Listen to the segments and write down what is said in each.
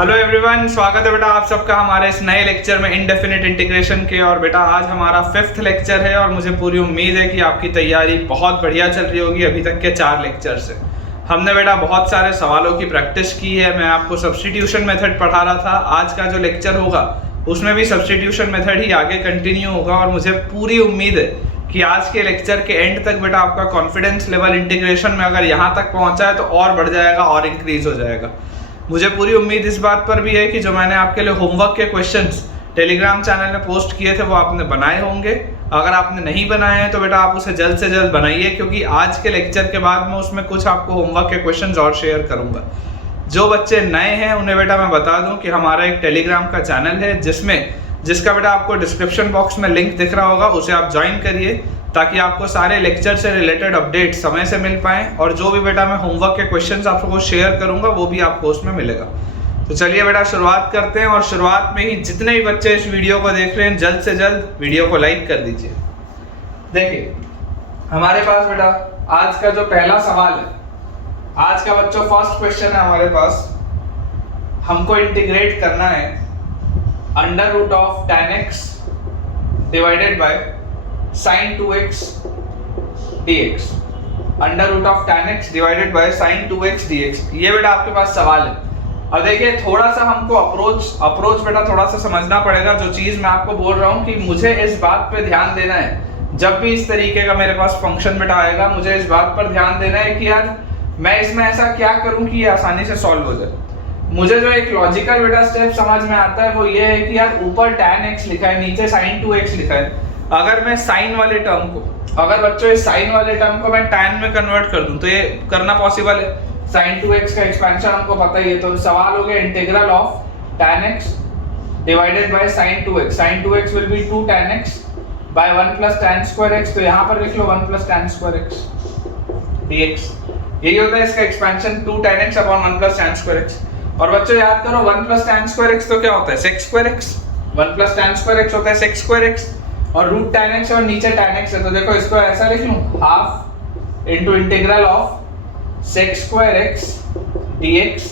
Hello everyone, स्वागत है बेटा आप सबका हमारे इस नए लेक्चर में इनडेफिनिट इंटीग्रेशन के। और बेटा आज हमारा 5th लेक्चर है और मुझे पूरी उम्मीद है कि आपकी तैयारी बहुत बढ़िया चल रही होगी। अभी तक के 4 लेक्चर से हमने बेटा बहुत सारे सवालों की प्रैक्टिस की है। मैं आपको सब्स्टिट्यूशन मेथड पढ़ा रहा था। आज का जो लेक्चर होगा उसमें भी सब्स्टिट्यूशन मेथड ही आगे कंटिन्यू होगा और मुझे पूरी उम्मीद है कि आज के लेक्चर के एंड तक बेटा आपका कॉन्फिडेंस लेवल इंटीग्रेशन में अगर यहाँ तक पहुँचा है तो और बढ़ जाएगा और इंक्रीज हो जाएगा। मुझे पूरी उम्मीद इस बात पर भी है कि जो मैंने आपके लिए होमवर्क के क्वेश्चंस टेलीग्राम चैनल में पोस्ट किए थे वो आपने बनाए होंगे। अगर आपने नहीं बनाए हैं तो बेटा आप उसे जल्द से जल्द बनाइए, क्योंकि आज के लेक्चर के बाद मैं उसमें कुछ आपको होमवर्क के क्वेश्चंस और शेयर करूंगा। जो बच्चे नए हैं उन्हें बेटा मैं बता दूं कि हमारा एक टेलीग्राम का चैनल है जिसका बेटा आपको डिस्क्रिप्शन बॉक्स में लिंक दिख रहा होगा, उसे आप ज्वाइन करिए ताकि आपको सारे लेक्चर से रिलेटेड अपडेट समय से मिल पाएं और जो भी बेटा मैं होमवर्क के क्वेश्चंस आपको शेयर करूंगा वो भी आपको उसमें मिलेगा। तो चलिए बेटा शुरुआत करते हैं और शुरुआत में ही जितने भी बच्चे इस वीडियो को देख रहे हैं जल्द से जल्द वीडियो को लाइक कर दीजिए। देखिए हमारे पास बेटा आज का जो पहला सवाल है, आज का बच्चों फर्स्ट क्वेश्चन है हमारे पास। हमको इंटीग्रेट करना है under root of tan x divided by sin 2x dx। Under root of tan x divided by sin 2x dx, ये बेटा आपके पास सवाल है। अब देखिए थोड़ा सा हमको अप्रोच बेटा थोड़ा सा समझना पड़ेगा। जो चीज मैं आपको बोल रहा हूँ कि मुझे इस बात पे ध्यान देना है, जब भी इस तरीके का मेरे पास फंक्शन बेटा आएगा मुझे इस बात पर ध्यान देना है कि यार मैं इसमें ऐसा क्या करूं कि ये आसानी से सॉल्व हो जाए। मुझे जो एक लॉजिकल बेटा स्टेप समझ में आता है वो ये है कि यार ऊपर tan x लिखा है, नीचे sin 2x लिखा है। अगर मैं साइन वाले टर्म को, अगर बच्चों इस साइन वाले टर्म को मैं tan में कन्वर्ट कर दूं तो ये करना पॉसिबल है। sin 2x का एक्सपेंशन हमको पता ही है, तो सवाल हो गया integral of tan x divided by sin 2x। sin 2x will be 2 tan x by 1 plus tan square x, तो यहाँ पर लिख लो 1 plus tan square x dx। यही होता है इसका expansion 2 tan x upon 1 plus tan square x। और बच्चों याद करो 1 प्लस tan स्क्वायर x तो क्या होता है sec square x। 1 plus tan square x होता है sec स्क्वायर x और रूट tan x और नीचे tan x है, तो देखो इसको ऐसा लिख लूं half into integral of sec square x dx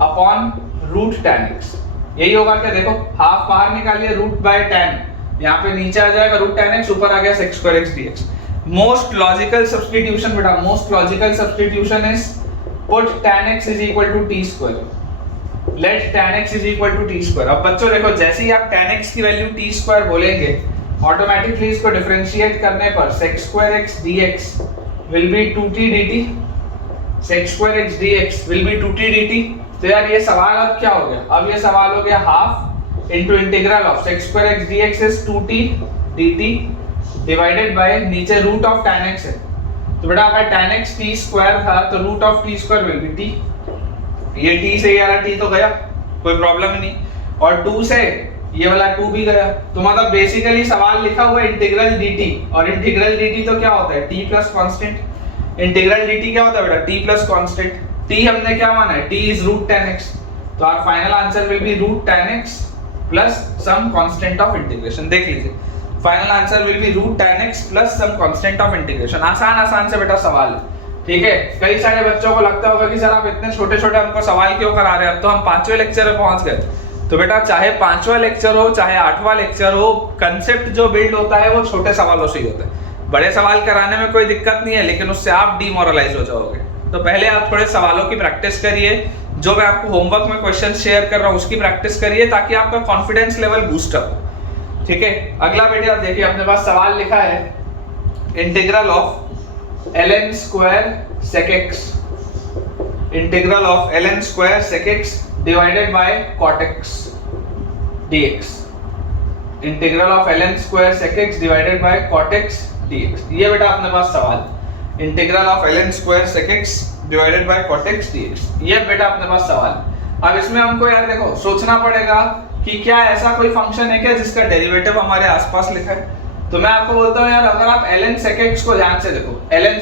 upon root tan x। यही होगा क्या, देखो हाफ बाहर निकालिए, रूट बाय tan यहाँ पे नीचे आ जाएगा रूट tan x, ऊपर आ गया sec square x dx। Most logical substitution बेटा, most logical substitution is put tan x is equal to t square. Let tan x is equal to t square. अब बच्चों देखो जैसे ही आप tan x की वैल्यू t स्क्वायर बोलेंगे automatically इसको डिफरेंशिएट करने पर sec square x dx will be 2t dt, sec square x dx will be 2t dt। तो यार ये सवाल अब क्या हो गया, अब ये सवाल हो गया half into integral of sec square x dx is 2t dt divided by नीचे रूट ऑफ tan x है। तो बेटा अगर tan x t स्क्वायर था तो root of t square will be t। ये t से ये वाला t तो गया, कोई प्रॉब्लम नहीं, और 2 से ये वाला 2 भी गया। तो मतलब बेसिकली सवाल लिखा हुआ है इंटीग्रल dt, और इंटीग्रल dt तो क्या होता है t plus constant. Integral dt क्या होता है बेटा t प्लस कांस्टेंट। t हमने क्या माना है, t is root tan x, तो our final answer will be root tan x plus some constant of integration. देख लीजिए final answer will be root tan x plus some constant of integration. आसान से बेटा सवाल, ठीक है। कई सारे बच्चों को लगता होगा कि सर आप इतने छोटे छोटे हमको सवाल क्यों करा रहे हैं, अब तो हम 5वें लेक्चर में पहुंच गए। तो बेटा चाहे 5वां लेक्चर हो चाहे 8वां लेक्चर हो, कंसेप्ट जो बिल्ड होता है वो छोटे सवालों से ही होता है। बड़े सवाल कराने में कोई दिक्कत नहीं है, लेकिन उससे आप डिमोरलाइज हो जाओगे। तो पहले आप थोड़े सवालों की प्रैक्टिस करिए, जो मैं आपको होमवर्क में क्वेश्चन शेयर कर रहा हूँ उसकी प्रैक्टिस करिए ताकि आपका कॉन्फिडेंस लेवल बूस्ट अप हो, ठीक है। अगला बेटा देखिए अपने पास सवाल लिखा है integral of ln square sec x, integral of ln square sec x divided bye cot x dx। Integral of ln square sec x divided bye cot x dx। ये बेटा अपने पास सवाल integral of ln square sec x divided bye cot x dx, ये बेटा अपने पास सवाल। अब इसमें हमको यार देखो सोचना पड़ेगा कि क्या ऐसा कोई फंक्शन है क्या जिसका डेरिवेटिव हमारे आसपास लिखा है। तो मैं आपको बोलता हूँ यार अगर आप ln sec x को ध्यान से देखो, ln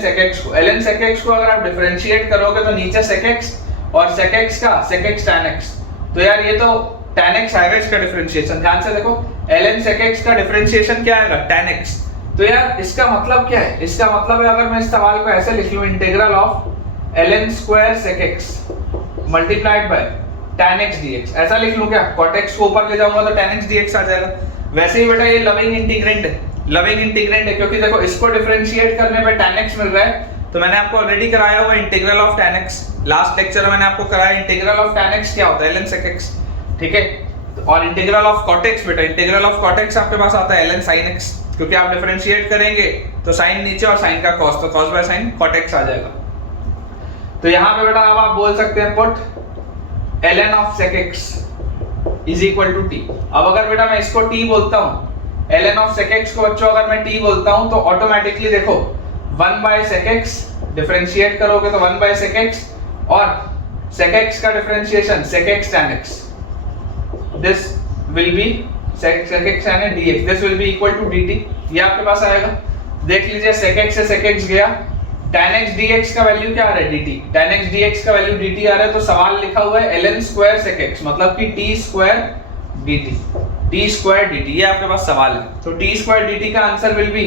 sec x को अगर आप डिफरेंशिएट करोगे तो नीचे sec x और sec x का sec x tan x, तो यार ये तो tan x आएगा इसका डिफरेंशिएशन। ध्यान से देखो ln sec x का डिफरेंशिएशन क्या आएगा tan x। तो यार इसका मतलब क्या है, इसका मतलब है अगर मैं इस सवाल को ऐसे लिख लूं integral of ln square sec x multiplied bye tan x dx, ऐसा लिख लूं क्या? cot x को ऊपर ले जाऊंगा तो tan x dx आ जाएगा। वैसे ही बेटा ये लविंग इंटीग्रेंड है, लविंग इंटीग्रेंड है क्योंकि देखो इसको डिफरेंशिएट करने पे tan x मिल रहा है, तो मैंने आपको ऑलरेडी कराया हुआ integral of tan x, last lecture में मैंने आपको कराया इंटीग्रल ऑफ tan x क्या होता है, ln sec x, ठीक है। और इंटीग्रल ऑफ cot x बेटा, इंटीग्रल ऑफ cot x आपके पास आता है ln sin x, क्योंकि आप डिफरेंशिएट करेंगे तो sin नीचे और sin का cos, तो cos बाय sin cot x आ जाएगा। तो यहाँ पे बेटा अब आप बोल सकते हैं put ln of sec x is equal to t। अब अगर बेटा मैं इसको t बोलता हूँ, ln of sec x को बच्चों अगर मैं t बोलता हूँ तो ऑटोमेटिकली देखो 1 by sec x डिफरेंशिएट करोगे तो 1 by sec x, और sec x का differentiation sec x tan x, this will be sec x tan x dx, this will be equal to dt, ये आपके पास आएगा। देख लीजिए sec x से sec x गया, tan x dx का वैल्यू क्या आ रहा है dt, tan x dx का वैल्यू dt आ रहा है, तो सवाल लिखा हुआ है ln स्क्वायर sec x, मतलब कि t square dt, t square dt, ये आपके पास सवाल है। तो t स्क्वायर dt का answer will be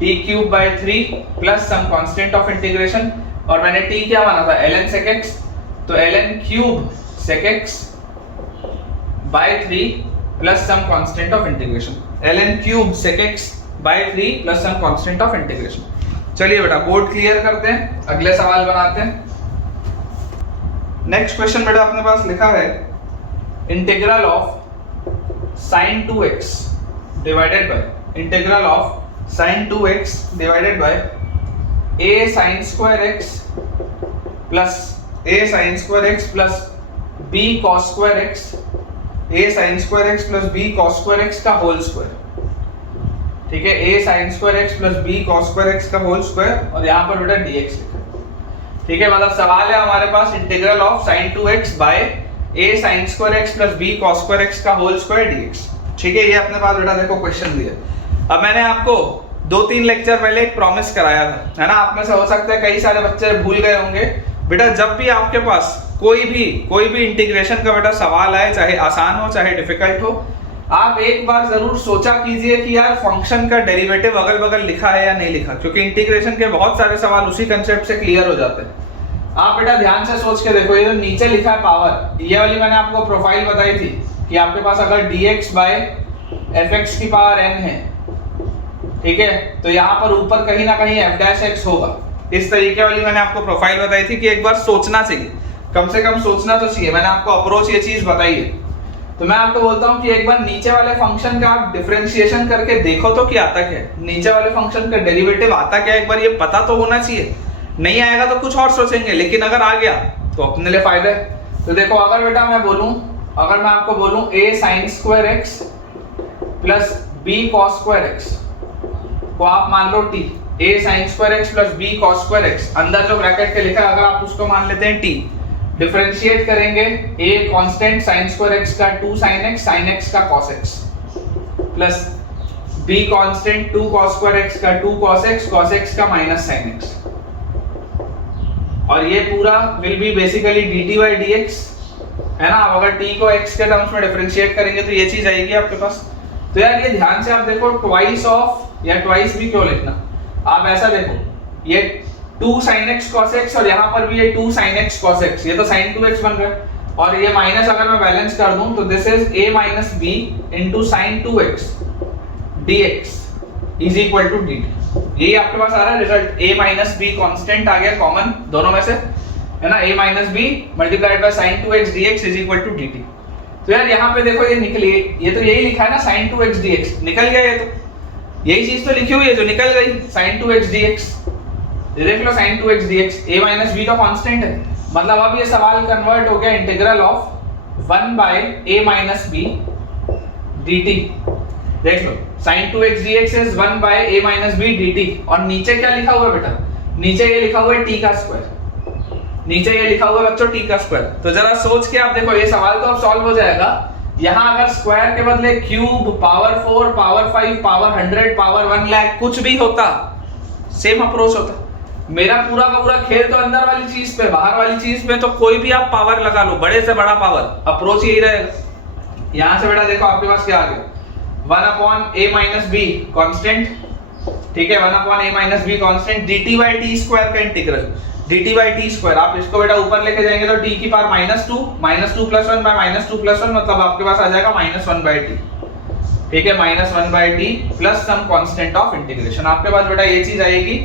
t cube by 3 plus some constant of integration, और मैंने t क्या माना था ln sec x, तो ln cube sec x by 3 plus some constant of integration, ln cube sec x by 3 plus some constant of integration. चलिए बेटा board clear करते हैं, अगले सवाल बनाते हैं। नेक्स्ट क्वेश्चन बेटा अपने पास लिखा है integral of sin 2x divided bye integral of sin 2x divided bye a sin square x plus a sin square x plus b cos square x, a sin square x plus b cos square x का whole square, ठीक है, a sin square x plus b cos square x का whole square, और यहाँ पर बेटा dx लिखा, ठीक है। मतलब सवाल है हमारे पास integral of sin 2x by a sin square x plus b cos square x का होल स्क्वायर dx, ठीक है। ये अपने पास बेटा देखो क्वेश्चन दिया। अब मैंने आपको 2-3 लेक्चर पहले एक प्रॉमिस कराया था, है ना, आप में से हो सकता है कई सारे बच्चे भूल गए होंगे। बेटा जब भी आपके पास कोई भी इंटीग्रेशन का बेटा सवाल आए, चाहे आसान हो चाहे डिफिकल्ट हो, आप एक बार जरूर सोचा कीजिए कि यार फंक्शन का डेरिवेटिव अगल बगल लिखा है या नहीं लिखा, क्योंकि इंटीग्रेशन के बहुत सारे सवाल उसी कंसेप्ट से क्लियर हो जाते हैं। आप बेटा ध्यान से सोच के देखो, ये जो नीचे लिखा है पावर, ये वाली मैंने आपको प्रोफाइल बताई थी कि आपके पास अगर dx बाय fx की पावर n है, ठीक है, तो यहाँ पर ऊपर कहीं ना कहीं f डैश x होगा। इस तरीके वाली मैंने आपको प्रोफाइल बताई थी कि एक बार सोचना चाहिए, कम से कम सोचना तो चाहिए। मैंने आपको अप्रोच ये चीज बताई है, तो मैं आपको बोलता हूं कि एक बार नीचे वाले फंक्शन का आप डिफरेंशिएशन करके देखो तो क्या आता क्या है, नीचे वाले फंक्शन का डेरिवेटिव आता क्या है, एक बार ये पता तो होना चाहिए। नहीं आएगा तो कुछ और सोचेंगे, लेकिन अगर आ गया तो अपने लिए फायदा है। तो देखो अगर बेटा मैं बोलूं, अगर मैं आपको बोलूं a sin square x plus b cos square x को आप मान लो t, a sin square x plus b cos square x, अंदर जो ब्रैकेट के लिखा है अगर आप उसको मान लेते हैं t, डिफरेंशिएट करेंगे a constant sin square x का 2 sin x का cos x plus b constant 2 cos square x का 2 cos x का माइनस sin x, और ये पूरा will be basically dt by dx, है ना। अब अगर t को x के टर्म्स में डिफरेंशिएट करेंगे तो ये चीज आएगी आपके पास। तो यार ये ध्यान से आप देखो, ट्वाइस ऑफ या ट्वाइस भी क्यों लिखना, आप ऐसा देखो, ये 2 sin x cos x और यहाँ पर भी ये 2 sin x cos x, ये तो sin 2x बन रहा है, और ये माइनस अगर मैं बैलेंस कर दूं तो this is a minus b into sin 2x dx is equal to dt। यही आपके पास आ रहा है result, a minus b constant आ गया कॉमन दोनों में से, है ना, a minus b multiplied by sin 2x dx is equal to dt। तो यार यहाँ पे देखो ये निकली, ये तो यही लिखा है ना sin 2x dx, निकल गया ये, तो यही चीज तो लिखी हुई है जो निकल गई, sin 2x dx, ये देख लो sin 2x dx, a minus b तो कांस्टेंट है, मतलब अब ये सवाल कन्वर्ट हो गया integral of 1 by a minus b dt। देख लो sin 2x dx is 1 by a minus b dt, और नीचे क्या लिखा हुआ है बेटा, नीचे ये लिखा हुआ है t का स्क्वायर, नीचे ये लिखा हुआ है बच्चों t का स्क्वायर। तो जरा सोच के आप देखो, ये सवाल तो अब सॉल्व हो जाएगा। यहाँ अगर स्क्वायर के बदले cube, power 4, power 5, power 100, power 1 lakh कुछ भी होता, सेम अप्रोच होता। मेरा पूरा का पूरा खेल तो अंदर वाली चीज पे, बाहर वाली चीज पे तो कोई भी आप पावर लगा लो, बड़े से बड़ा पावर, अप्रोच यही रहेगा। यहां से बेटा देखो आपके पास क्या आ गया, 1 upon a minus b constant, ठीक है, 1 upon a minus b constant dt by t square का integral, dt by t square, आप इसको बेटा ऊपर लेके जाएंगे तो t की पावर -2 प्लस 1 बाय -2 प्लस 1 मतलब आपके पास आ जाएगा -1 बाई टी। ठीक है, -1 by t plus some constant of integration, आपके पास बेटा ये चीज आएगी।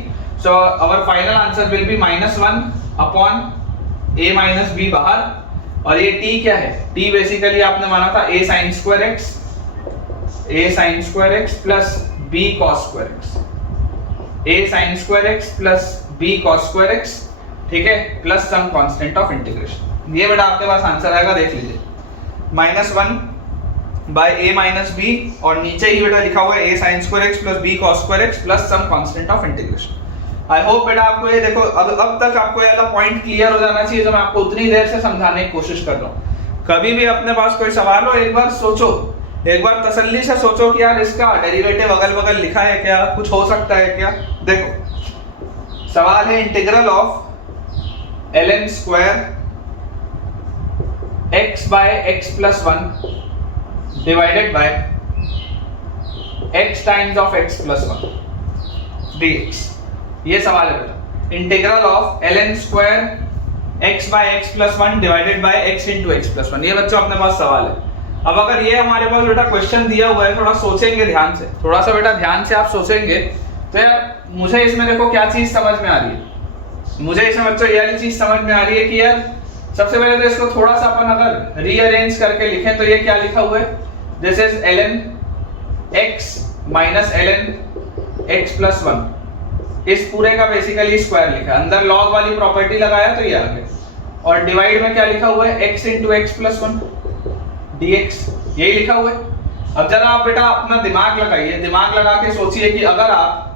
So our final answer will be -1 upon a minus b बाहर, और ये t क्या है, t बेसिकली आपने माना था a sin square x plus b cos square x, a sin square x plus b cos square x, ठीक है, plus some constant of integration. ये बेटा आपके पास आंसर आएगा, देख लीजिए -1 बाय a माइनस b, और नीचे ही बेटा लिखा हुआ है a sin square x plus b cos square x plus some constant of integration. I hope बेटा आपको ये देखो अब तक आपको ये वाला पॉइंट क्लियर हो जाना चाहिए, जो मैं आपको उतनी देर से समझाने की कोशिश कर रहा हूँ। कभी भी अपने पास कोई सवाल हो, एक बार सोचो, एक बार तसल्ली से सोचो कि यार इसका डेरिवेटिव अगल बगल लिखा है क्या, कुछ हो सकता है क्या। देखो सवाल है integral of ln square x by x plus 1 divided by x times of x plus 1 dx। ये सवाल है बेटा, integral of ln square x by x plus 1 divided by x into x plus 1। ये बच्चों अपने पास सवाल है। अब अगर ये हमारे पास बेटा क्वेश्चन दिया हुआ है, थोड़ा सोचेंगे ध्यान से, थोड़ा सा बेटा ध्यान से आप सोचेंगे तो यार मुझे इसमें देखो क्या चीज समझ में आ रही है। मुझे इसमें बच्चों ये वाली चीज समझ में आ रही है कि यार सबसे पहले तो इसको थोड़ा सा अपन अगर रीअरेंज करके लिखें तो ये क्या लिखा हुआ है, this is ln x minus ln x plus 1, इस पूरे का बेसिकली स्क्वायर लिखा, अंदर लॉग वाली प्रॉपर्टी लगाया तो ये आ गया, और डिवाइड में क्या लिखा हुआ है, x into x plus 1 dx, यही लिखा हुआ है। अब जरा आप बेटा अपना दिमाग लगाइए, दिमाग लगा के सोचिए कि अगर आप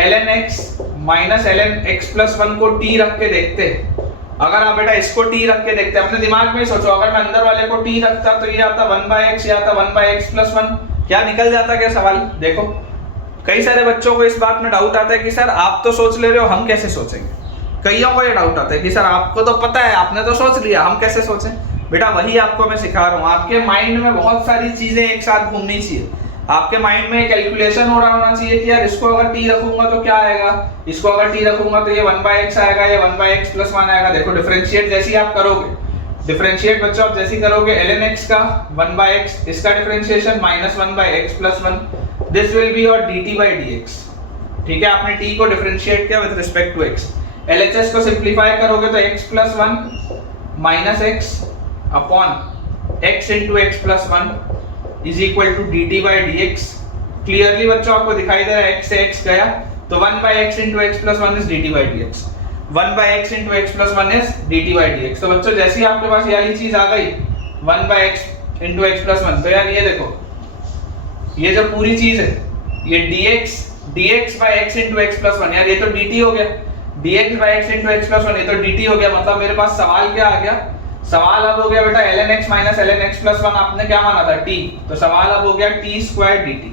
ln x minus ln x plus 1 को t रख के देखते, अगर आप बेटा इसको t रख के देखते, अपने दिमाग में सोचो, अगर मैं अंदर वाले को t रखता तो ये आता 1/x, या आता 1/x प्लस 1, क्या निकल जाता क्या सवाल। देखो कई सारे बच्चों को इस बात में डाउट आता है कि सर आप तो सोच ले रहे हो, हम कैसे सोचेंगे। कईयों को ये डाउट आता है कि सर आपको तो पता है, आपने तो सोच लिया, हम कैसे सोचें। बेटा वही आपको मैं सिखा रहा हूँ, आपके माइंड में बहुत सारी चीजें एक साथ घूमनी चाहिए। आपके माइंड में कैलकुलेशन हो रहा होना चाहिए कि यार इसको अगर t रखूंगा तो क्या आएगा, इसको अगर t रखूंगा तो ये 1/x आएगा, ये 1/x प्लस 1 आएगा। देखो डिफरेंशिएट जैसे ही आप करोगे, डिफरेंशिएट बच्चों आप जैसे करोगे ln x का 1/x, इसका differentiation -1/x plus 1, this will be your dt by dx। ठीक है, आपने t को डिफरेंशिएट किया with respect to x, LHS को सिंपलीफाई करोगे तो x plus 1 minus x upon x into x plus 1 is equal to dt by dx। Clearly बच्चों आपको दिखाई दे रहा है, x से x गया तो 1/x into x plus 1 is dt by dx, 1/x into x plus 1 is dt by dx। तो बच्चों जैसे ही आपके पास ये वाली चीज आ गई 1/x इंटू एक्स प्लस 1, तो यार ये देखो, ये जो पूरी चीज है ये dx by x into x plus 1, यार ये तो dt हो गया, dx by x into x plus 1 ये तो dt हो गया। मतलब मेरे पास सवाल क्या आ गया, सवाल अब हो गया बेटा ln x minus ln x plus 1, आपने क्या माना था t, तो सवाल अब हो गया t स्क्वायर dt।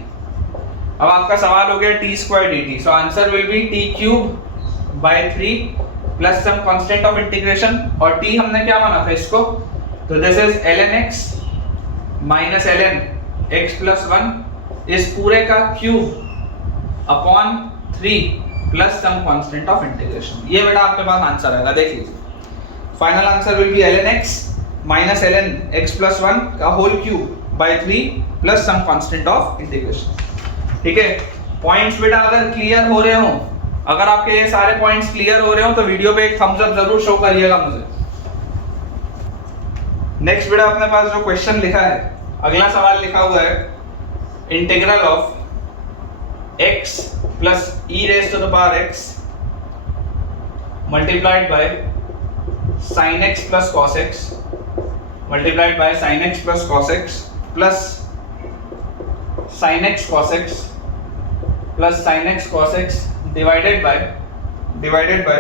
अब आपका सवाल हो गया t square dt, so answer will be t cube by 3 plus some constant of integration, और t हमने क्या माना था इसको, तो this is ln x minus ln x plus 1 इस पूरे का cube upon 3 plus some constant of integration. ये बेटा आपके पास आंसर आएगा, देख लीजिए। Final answer will be ln x minus ln x plus 1 का whole cube by 3 plus some constant of integration. ठीक है, पॉइंट्स बेटा अगर क्लियर हो रहे हो, अगर आपके ये सारे पॉइंट्स क्लियर हो रहे हो तो वीडियो पे एक थम्स अप जरूर शो करिएगा मुझे। नेक्स्ट बेटा अपने पास जो क्वेश्चन लिखा है, अगला सवाल लिखा हुआ है integral of x plus e raise to the power x multiplied by sin x plus cos x multiplied by sin x plus cos x plus sin x cos x plus sin x cos x divided by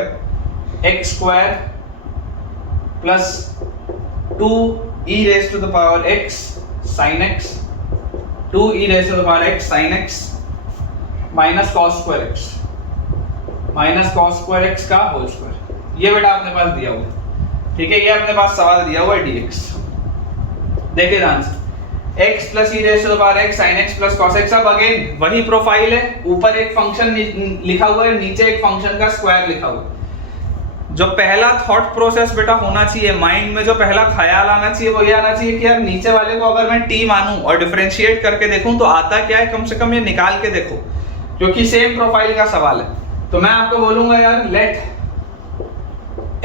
x square plus 2 e raised to the power x sin x 2 e raised to the power x sin x minus cos square x का whole square. ये बेटा आपने पास दिया हुआ है, ठीक है, ये अपने पास सवाल दिया हुआ है dx। देखिए ध्यान से, x plus e raise to the power x sin x plus cos x। अब अगेन वही प्रोफाइल है, ऊपर एक फंक्शन लिखा हुआ है, नीचे एक फंक्शन का स्क्वायर लिखा हुआ है। जो पहला थॉट प्रोसेस बेटा होना चाहिए माइंड में, जो पहला ख्याल आना चाहिए वो ये आना चाहिए कि यार नीचे वाले को अगर मैं t मानूं और डिफरेंशिएट करके देखूं तो आता क्या है, कम से कम ये निकाल के देखो, क्योंकि सेम प्रोफाइल का सवाल है। तो मैं आपको बोलूंगा यार let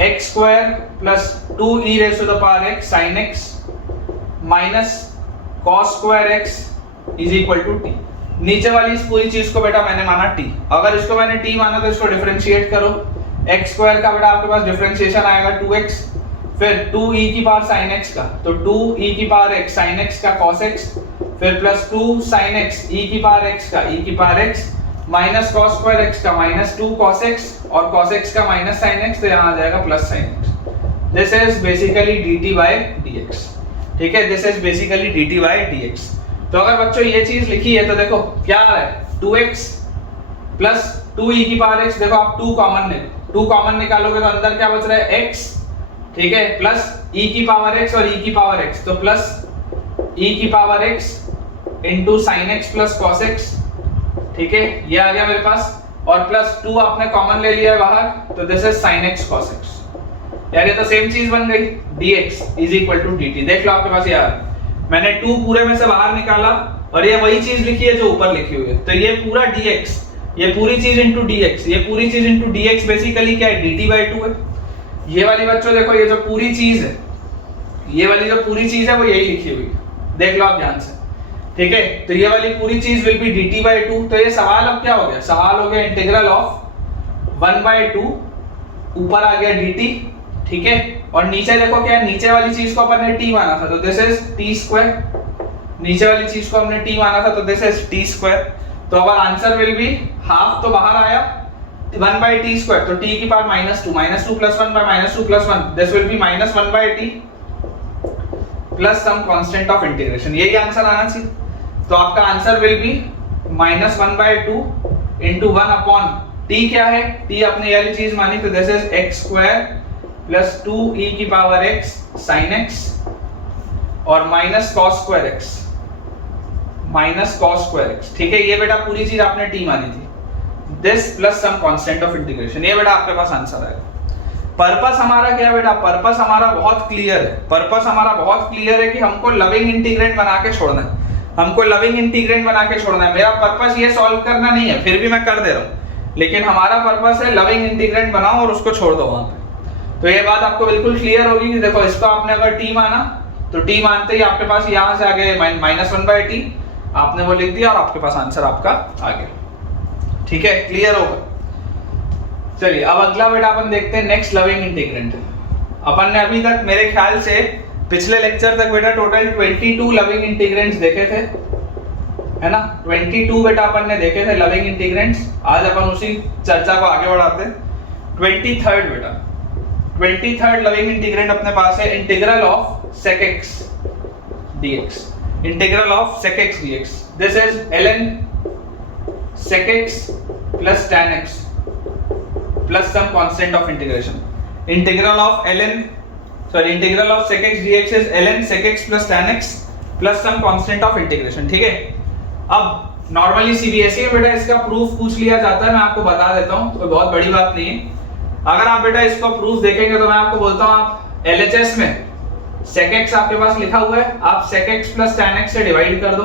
x square plus 2e raise to the power x sin x minus cos square x is equal to t। नीचे वाली इस पूरी चीज को बेटा मैंने माना t, अगर इसको मैंने t माना तो इसको डिफरेंशिएट करो। x स्क्वायर का बेटा आपके पास डिफरेंशिएशन आएगा 2x, फिर 2e की पावर sin x का, तो 2e की पावर x sin x का cos x, फिर प्लस 2 sin x e की पावर x का e की power x minus cos square x का माइनस 2 cos x और cos x का माइनस sin x, तो यहाँ आ जाएगा plus sin x। This is basically dt by dx। ठीक है, this is basically dt by dx। तो अगर बच्चों ये चीज लिखी है तो देखो क्या आ रहा है, 2x प्लस 2e की पावर x, देखो आप 2 कॉमन निकालोगे तो अंदर क्या बच रहा है x, ठीक है, प्लस e की पावर x और e की पावर x, तो प्लस e की power x into sine x plus cos x। ठीक है, ये आ गया मेरे पास, और प्लस 2 आपने कॉमन ले लिया है बाहर, तो this is sin x cos x। यार ये तो सेम चीज बन गई, dx is equal to dt। देख लो आपके पास यार मैंने 2 पूरे में से बाहर निकाला और ये वही चीज लिखी है जो ऊपर लिखी हुई है, तो ये पूरा dx, ये पूरी चीज इनटू dx, ये पूरी चीज इनटू dx बेसिकली क्या है, dt by 2 है। ये वाली बच्चों देखो ये जो पूरी चीज है, ये वाली जो पूरी चीज है वो यही लिखी हुई है, देख लो आप ध्यान से। ठीक है, तो ये वाली पूरी चीज विल बी dt by 2। तो ये सवाल अब क्या हो गया, सवाल हो गया इंटीग्रल ऑफ 1/2, ऊपर आ गया dt, ठीक है, और नीचे देखो क्या है, नीचे वाली चीज को अपन ने t माना था तो दिस इज t स्क्वायर, नीचे वाली चीज को हमने t माना था तो दिस इज t स्क्वायर। तो अगर आंसर विल बी हाफ, तो बाहर आया 1/t स्क्वायर, तो t की power -2 plus 1 by -2 plus 1, this will be -1/t plus some constant of integration, यही आंसर आना चाहिए। तो आपका answer will be -1/2 into 1 upon t क्या है, t अपने वाली चीज मानी तो this is x square plus 2e की पावर x sin x और minus cos square x, minus cos square x। ठीक है, ये बेटा पूरी चीज आपने t मानी थी, this plus some constant of integration, ये बेटा आपके पास आंसर आएगा। पर्पस हमारा क्या है बेटा, पर्पस हमारा बहुत क्लियर है, पर्पस हमारा बहुत क्लियर है कि हमको लविंग इंटीग्रेंट बना के छोड़ना है, हमको लविंग इंटीग्रेंट बना के छोड़ना है। मेरा पर्पस ये सॉल्व करना नहीं है, फिर भी मैं कर दे रहा हूँ, लेकिन हमारा पर्पस है लविंग इंटीग्रेंट बनाओ और उसको छोड़ दो वहां पे। तो ये बात आपको बिल्कुल क्लियर होगी कि देखो इसको आपने अगर t माना तो t मानते ही आपके पास यहां से आ गए -1/t, आपने वो लिख दिया और आपके पास आंसर आपका आ गया। ठीक है, क्लियर होगा। चलिए अब अगला बेटा अपन देखते हैं नेक्स्ट लविंग इंटीग्रेंट। अपन ने अभी तक मेरे ख्याल से पिछले लेक्चर तक बेटा टोटल 22 लविंग इंटीग्रेंट्स देखे थे, है ना, 22 बेटा अपन ने देखे थे लविंग इंटीग्रेंट्स। आज अपन उसी चर्चा को आगे बढ़ाते हैं। 23rd बेटा, 23rd लविंग इंटीग्रेंट अपने पास है, integral of sec x dx, integral of sec x dx, this is ln sec x plus tan x plus some constant of integration. Integral of integral of sec x dx is ln sec x plus tan x plus some constant of integration. ठीक है, अब normally CBSE में बेटा इसका proof पूछ लिया जाता है, मैं आपको बता देता हूं, कोई बहुत बड़ी बात नहीं है। अगर आप बेटा इसको प्रूफ देखेंगे तो मैं आपको बोलता हूं, आप LHS में sec x आपके पास लिखा हुआ है, आप sec x plus tan x से डिवाइड कर दो,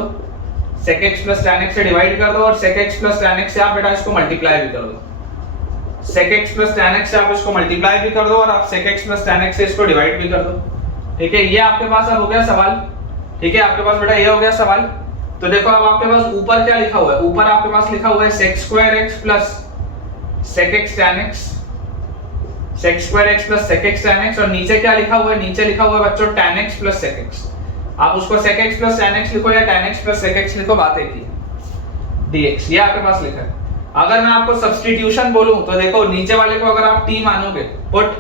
sec x plus tan x से डिवाइड कर दो, और sec x plus tan x से आप बेटा इसको मल्टीप्लाई भी कर दो, sec x plus tan x से आप इसको मल्टीप्लाई भी कर दो और आप sec x plus tan x से इसको डिवाइड भी कर दो। ठीक है, ये आपके पास अब हो गया सवाल। ठीक है, आपके पास बेटा ये हो गया सवाल। तो देखो अब आपके पास ऊपर क्या लिखा हुआ है, ऊपर आपके पास लिखा हुआ है sec square x plus sec x tan x, sec square x plus sec x tan x, और नीचे क्या लिखा हुआ है, नीचे लिखा हुआ है बच्चों tan x plus sec x। आप उसको sec x plus tan x लिखो या tan x plus sec x लिखो, बात एक ही है, dx ये आपके पास लिखा है। अगर मैं आपको सब्स्टिट्यूशन बोलूं तो देखो नीचे वाले को अगर आप t मानोगे, put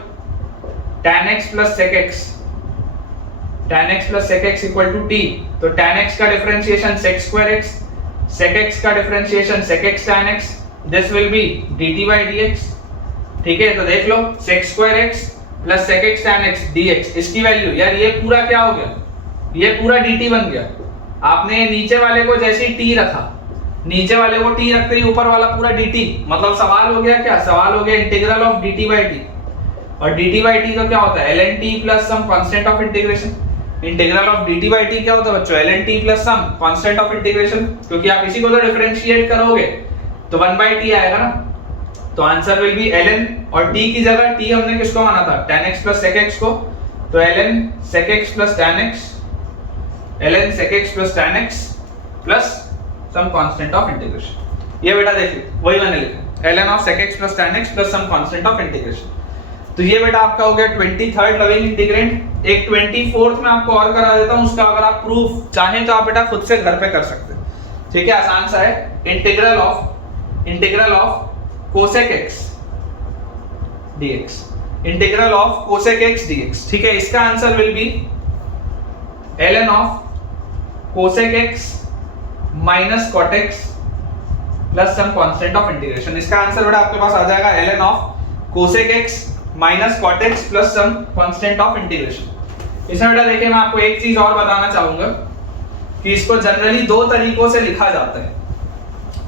tan x plus sec x, tan x plus sec x equal to t, तो tan x का differentiation sec square x, sec x का differentiation sec x tan x, this will be dt by dx। ठीक है, तो देख लो sec square x plus sec x tan x dx, इसकी value यार ये पूरा क्या हो गया, ये पूरा dt बन गया, आपने नीचे वाले को जैसे ही टी रखा, नीचे वाले को टी रखते ही ऊपर वाला पूरा dt, मतलब सवाल हो गया क्या, सवाल हो गया integral of dt by t। और dt by t तो क्या होता है, ln t plus some constant of integration. Integral of dt by t क्या होता है बच्चों, ln t plus some constant of integration, क्योंकि आप इसी को तो डिफरेंशिएट करोगे तो 1 by t आएगा ना। तो आंसर विल बी ln, और t की जगह t हमने किसको माना था, tan x plus sec x को, तो ln sec x plus tan x, ln sec x plus tan x plus some constant of integration। ये बेटा देखिए वही मैंने लिखा, ln of sec x plus tan x plus some constant of integration। तो ये बेटा आपका हो गया 23rd लविंग इंटीग्रेंड। एक 24th में आपको और करा देता हूं, उसका अगर आप प्रूफ चाहें तो आप बेटा खुद से घर पे कर सकते हैं, ठीक है, आसान सा है। Integral of cosec x dx, integral of cosec x dx, ठीक है। इसका answer will be ln of cosec x minus cot x plus some constant of integration. इसका आंसर बेटा आपके पास आ जाएगा ln of cosec x minus cot x plus some constant of integration. इसमें बेटा देखिए मैं आपको एक चीज और बताना चाहूंगा कि इसको जनरली दो तरीकों से लिखा जाता है,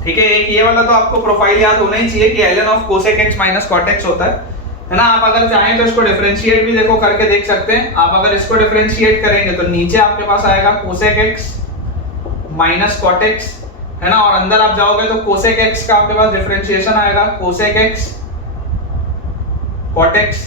ठीक है। एक ये वाला तो आपको प्रोफाइल याद होना ही चाहिए कि ln of cosec x minus cot x होता है ना। आप अगर चाहें तो इसको डिफरेंशिएट भी देखो करके देख सकते हैं। आप अगर इसको डिफरेंशिएट करेंगे तो नीचे आपके पास आएगा cosec x minus cot x, है ना, और अंदर आप जाओगे तो cosec x का आपके पास डिफरेंशिएशन आएगा cosec x cot x,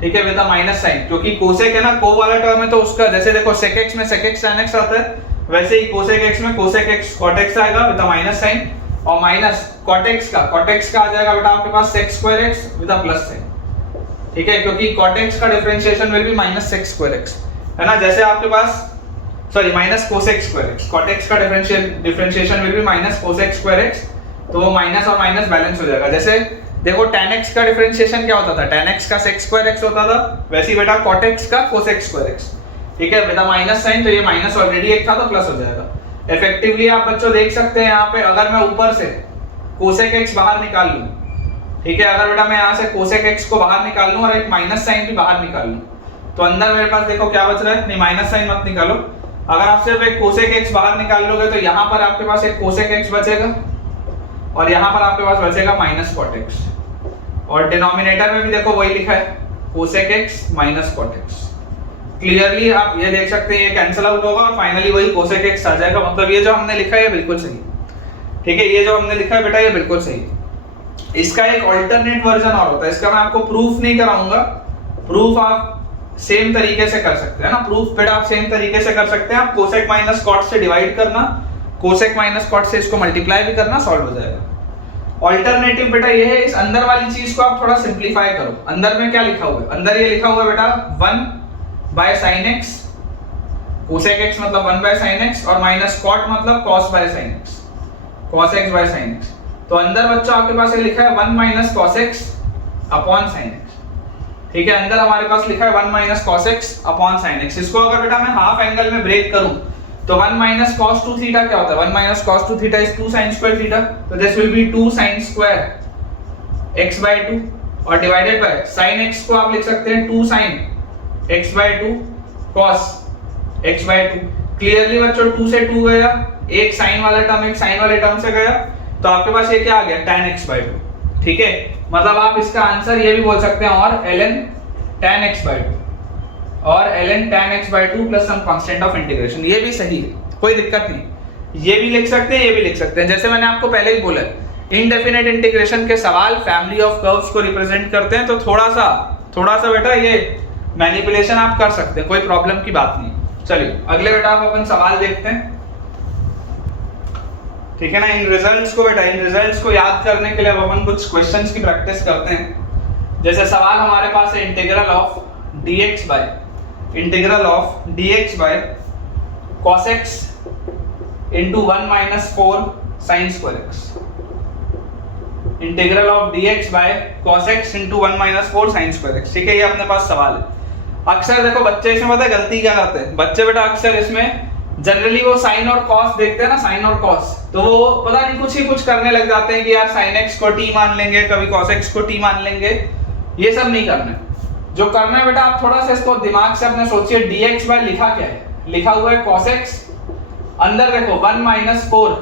ठीक है, विद माइनस साइन, क्योंकि cosec है ना को वाला टर्म है तो उसका जैसे देखो sec x में sec x tan x आता है, वैसे ही cosec x में cosec x cot x आएगा विद माइनस साइन, और माइनस cot x का आ जाएगा बेटा आपके पास sec square x with plus sign, ठीक है, क्योंकि cot x का differentiation will be minus sec square x, है ना। जैसे आपके पास sorry minus cosec square x, cot x का differentiation will be minus cosec square x, तो वो माइनस और माइनस बैलेंस हो जाएगा। जैसे देखो tan x का डिफरेंशिएशन क्या होता था, tan x का sec square x होता था, वैसे ही बेटा cot x का cosec square x, ठीक है, विद माइनस साइन, तो ये माइनस ऑलरेडी एक था तो प्लस हो जाएगा। इफेक्टिवली आप बच्चों देख सकते हैं यहाँ पे अगर मैं ऊपर से cosec x बाहर निकाल लूं, ठीक है, अगर बेटा मैं यहाँ से cosec x को बाहर निकाल लूं और एक माइनस साइन भी बाहर निकाल लूं, तो अंदर मेरे पास देखो क्या बच रहा है, नहीं माइनस साइन मत निकालो, अगर आप सिर्फ एक cosec x बाहर निकाल लोगे तो यहाँ पर आपके पास एक cosec x बचेगा और यहाँ पर आपके पास बचेगा माइनस cot x, और डिनोमिनेटर में भी देखो वही लिखा है cosec x minus cot x। Clearly आप ये देख सकते हैं ये कैंसिल आउट होगा और फाइनली वही cosec x आ जाएगा। मतलब ये जो हमने लिखा है ये बिल्कुल सही, ठीक है, ये जो हमने लिखा है बेटा ये बिल्कुल सही। इसका एक अल्टरनेट वर्जन और होता है, इसका मैं आपको प्रूफ नहीं कराऊंगा, प्रूफ आप सेम तरीके से कर सकते हैं ना, प्रूफ बेटा आप सेम तरीके से कर सकते हैं। आप cosec माइनस cot से डिवाइड करना, cosec माइनस cot से इसको मल्टीप्लाई भी करना, सॉल्व हो जाएगा। ऑल्टरनेटिव बेटा ये है, इस अंदर वाली चीज को आप थोड़ा सिंपलीफाई करो। अंदर में क्या लिखा हुआ है, अंदर ये लिखा हुआ है बेटा 1 by sin x, cosec x मतलब 1 by sin x, और माइनस cot मतलब cos by sin x, cos x by sin x। तो अंदर बच्चों आपके पास ये लिखा है 1 minus cos x upon sin x, ठीक है, अंदर हमारे पास लिखा है 1 minus cos x upon sin x। इसको अगर बेटा मैं हाफ एंगल में ब्रेक करूं तो 1 माइनस cos 2 थीटा क्या होता है, 1 minus cos 2 theta is 2 sin square theta, तो this will be 2 sin square x by 2 और डिवाइडेड बाय sin x को आप लिख सकते हैं 2 sin x by 2 cos x by 2। Clearly बच्चों 2 से 2 गया, एक sin वाला टर्म एक sin वाले टर्म से गया, तो आपके पास ये क्या आ गया tan x by 2, ठीक है। मतलब आप इसका आंसर ये भी बोल सकते हैं और ln tan x by 2 और ln tan x by 2 plus some constant of integration, ये भी सही है, कोई दिक्कत नहीं, ये भी लिख सकते हैं ये भी लिख सकते हैं। जैसे मैंने आपको पहले ही बोला इनडेफिनेट इंटीग्रेशन के सवाल फैमिली ऑफ कर्व्स को रिप्रेजेंट करते हैं, तो थोड़ा सा बेटा ये मैनिपुलेशन आप कर सकते हैं, कोई प्रॉब्लम की बात नहीं। चलिए अगले बेटा आप अपन सवाल देखते हैं, ठीक है ना। इन रिजल्ट्स को याद करने के लिए अब अपन कुछ क्वेश्चंस की प्रैक्टिस करते हैं। जैसे सवाल हमारे पास है integral of dx by cos x into 1 minus 4 sin square x, integral of dx by cos x into 1 minus 4 sin square x, ठीक है, ये अपने पास सवाल है। अक्सर देखो बच्चे इसमें पता है गलती क्या करते हैं, बच्चे बेटा अक्सर इसमें जनरली वो साइन और कॉस देखते हैं ना, साइन और कॉस, तो वो पता नहीं कुछ करने लग जाते हैं कि यार sin x को t मान लेंगे, कभी cos x को t मान लेंगे। ये सब नहीं करना है, जो करना है बेटा आप थोड़ा सा इसको दिमाग से अपने सोचिए dx by लिखा क्या लिखा हुआ है cos x, अंदर देखो 1 माइनस 4,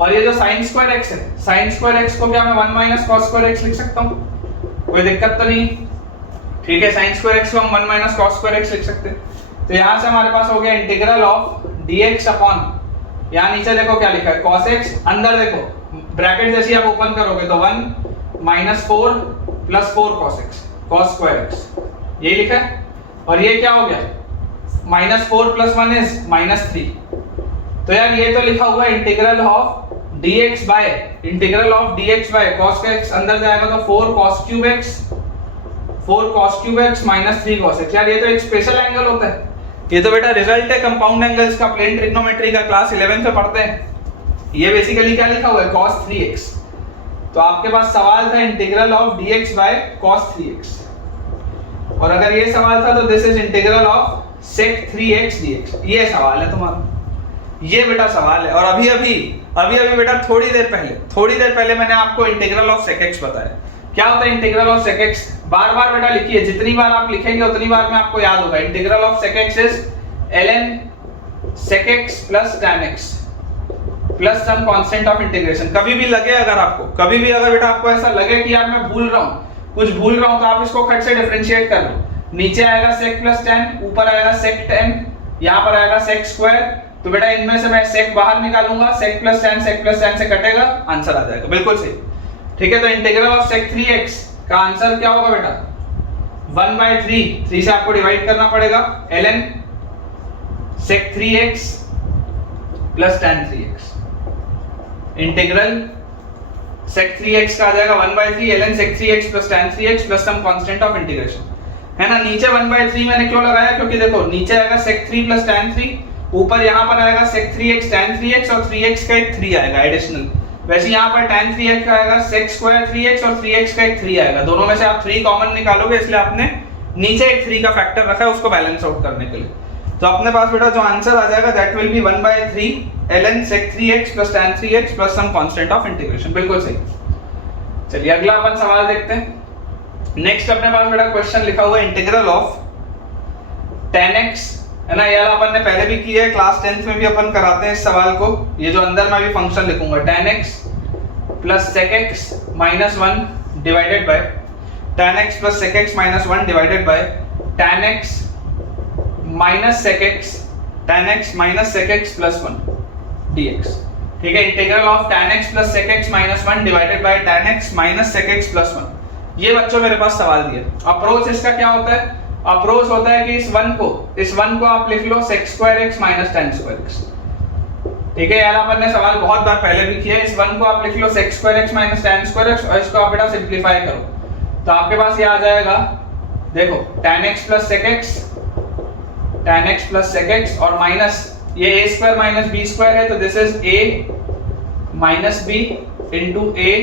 और ये जो साइन स्क्वायर x है, साइन स्क्वायर x को क्या मैं 1 माइनस कॉस स्क्वायर x लिख सकता हूँ? कोई दिक्कत तो नहीं, ठीक है। साइन स्क्वायर x को हम 1 माइनस कॉस स्क्वायर x लिख सकते हैं। तो यहाँ से हमारे पास हो गया इंटीग्रल ऑफ dx अपॉन, यहाँ नीचे देखो क्या लिखा है cos x, अंदर देखो ब्रैकेट जैसी आप ओपन करोगे तो 1 minus 4 plus 4 cos x, cos square x, यही लिखा है। और ये क्या हो गया, माइनस 4 प्लस 1 इज माइनस 3। तो यार ये तो लिखा हुआ है integral of dx by, integral of dx by cos x, अंदर जाएगा तो 4 cos cube x, 4 cos cube x minus 3 cos x। यार ये तो एक स्पेशल एंगल होता है, ये तो बेटा रिजल्ट है कंपाउंड एंगल्स का, प्लेन ट्रिग्नोमेट्री का, क्लास 11 में पढ़ते हैं। ये बेसिकली क्या लिखा हुआ है, cos 3x। तो आपके पास सवाल था integral of dx by cos 3x, और अगर ये सवाल था तो this is integral of sec 3x dx, ये सवाल है तुम्हारा, ये बेटा सवाल है। और अभी अभी बेटा थोड़ी देर पहले मैंने आपको इंटीग्रल ऑफ sec x बताया। क्या होता है इंटीग्रल ऑफ sec x? बार बार बेटा लिखिए, जितनी बार आप लिखेंगे उतनी बार में आपको याद होगा। Integral of sec x is ln sec x plus tan x plus some constant of integration. कभी भी लगे अगर आपको, कभी भी अगर बेटा आपको ऐसा लगे कि यार मैं भूल रहा हूं, कुछ भूल रहा हूं, तो आप इसको खट से डिफरेंशिएट कर लो। नीचे आएगा sec प्लस tan, ऊपर आएगा sec tan, यहां पर आएगा sec स्क्वायर। तो बेटा इनमें से मैं sec बाहर निकालूंगा, sec प्लस tan से कटेगा, आंसर आ जाएगा, बिल्कुल सही, ठीक है। तो इंटीग्रल ऑफ sec 3x का आंसर क्या होगा बेटा, 1/3, 3 से आपको डिवाइड करना पड़ेगा, ln sec 3x plus tan 3x, integral sec 3x का आ जाएगा 1/3 ln sec 3x plus tan 3x plus some constant of integration, है ना। नीचे 1/3 मैंने क्यों लगाया, क्योंकि देखो नीचे आएगा sec 3 प्लस tan 3, ऊपर यहाँ पर आएगा sec 3x tan 3x, और 3x का एक 3 आएगा एडिशनल। वैसे यहाँ पर tan 3x का आएगा sec स्क्वायर 3x, और 3x का एक 3 आएगा। दोनों में से आप 3 कॉमन निकालोगे, इसलिए आपने नीचे एक 3 का फैक्टर रखा है उसको बैलेंस आउट करने के लिए। तो अपने पास बेटा जो आंसर आ जाएगा that will be 1/3 ln sec 3x plus tan 3x plus some constant of integration, बिल्कुल सही। चलिए अगला अपन सवाल देखते हैं। नेक्स्ट अपने पास बेटा क्वेश्चन लिखा हुआ है इंटीग्रल ऑफ tan x, है ना। ये अपन ने पहले भी किया है, क्लास 10th में भी अपन कराते हैं इस सवाल को। ये जो अंदर मैं भी फंक्शन लिखूंगा tan x plus sec x minus 1 divided bye tan x plus sec x minus 1 divided bye tan x minus sec x, tan x minus sec x plus 1 dx, ठीक है। Integral of tan x plus sec x minus 1 divided bye tan x minus sec x plus 1। ये बच्चों मेरे पास सवाल दिया। Approach इसका क्या होता है, अप्रोच होता है कि इस वन को आप लिख लो sec square x minus tan square x, ठीक है। यार अपन ने सवाल बहुत बार पहले भी किया है। इस वन को आप लिख लो sec square x minus tan square x, और इसको आप बेटा सिंपलीफाई करो तो आपके पास ये आ जाएगा, देखो tan x plus sec x, tan x plus sec x, और माइनस ये a square minus b square है, तो this is a minus b into a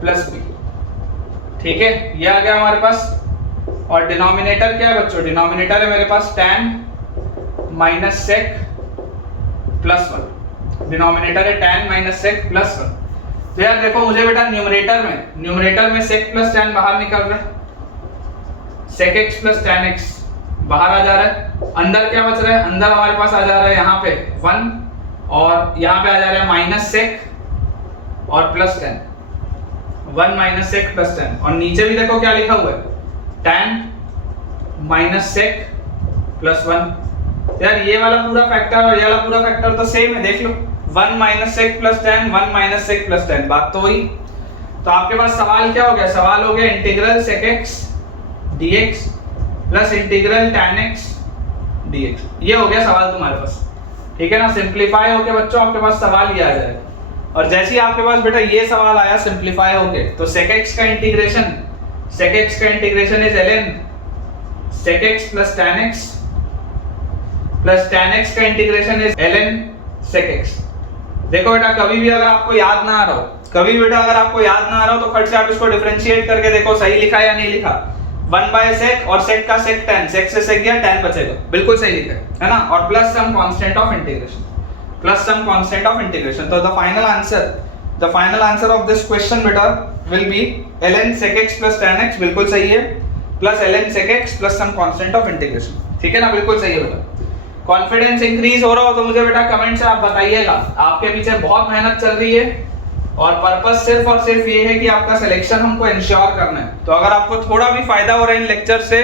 plus b, ठीक है। ये आ गया हमारे पास। और डिनोमिनेटर क्या है बच्चों, डिनोमिनेटर है मेरे पास tan minus sec plus 1, denominator है tan माइनस sec प्लस 1। तो यार देखो मुझे बेटा न्यूमरेटर में sec प्लस tan बाहर निकल रहा है, sec x plus tan x बाहर आ जा रहा है। अंदर क्या बच रहा है, अंदर हमारे पास आ जा रहा है यहाँ पे 1, और यहाँ पे आ जा रहा है माइनस sec और plus tan, 1 minus sec plus tan, और नीचे भी देखो क्या लिखा हुआ है tan माइनस sec प्लस 1। यार ये वाला पूरा फैक्टर और ये वाला पूरा फैक्टर तो सेम है, देख लो 1 minus sec plus tan, 1 minus sec plus tan, बात तो वही। तो आपके पास सवाल क्या हो गया, सवाल हो गया integral sec x dx plus integral tan x dx, ये हो गया सवाल तुम्हारे पास, ठीक है ना। सिंपलीफाई होके बच्चों आपके पास सवाल ये आ जाएगा, और जैसे ही आपके पास बेटा ये सवाल आया सिंपलीफाई होके, तो sec x का integration is ln sec x plus tan x plus tan x का integration is ln sec x। देखो बेटा कभी भी अगर आपको याद ना आ रहा हो तो फट से आप इसको डिफरेंशिएट करके देखो सही लिखा या नहीं लिखा। 1/sec और sec का sec tan, sec से sec गया tan बचेगा, बिल्कुल सही लिखा है ना। और plus some constant of integration, तो the final answer of this question बेटा will be ln sec x plus tan x, बिल्कुल सही है, plus ln sec x plus some constant of integration, ठीक है ना, बिल्कुल सही है बेटा। कॉन्फिडेंस इंक्रीज हो रहा हो तो मुझे बेटा कमेंट से आप बताइएगा। आपके पीछे बहुत मेहनत चल रही है और पर्पस सिर्फ और सिर्फ ये है कि आपका सिलेक्शन हमको इंश्योर करना है। तो अगर आपको थोड़ा भी फायदा हो रहा है इन लेक्चर से,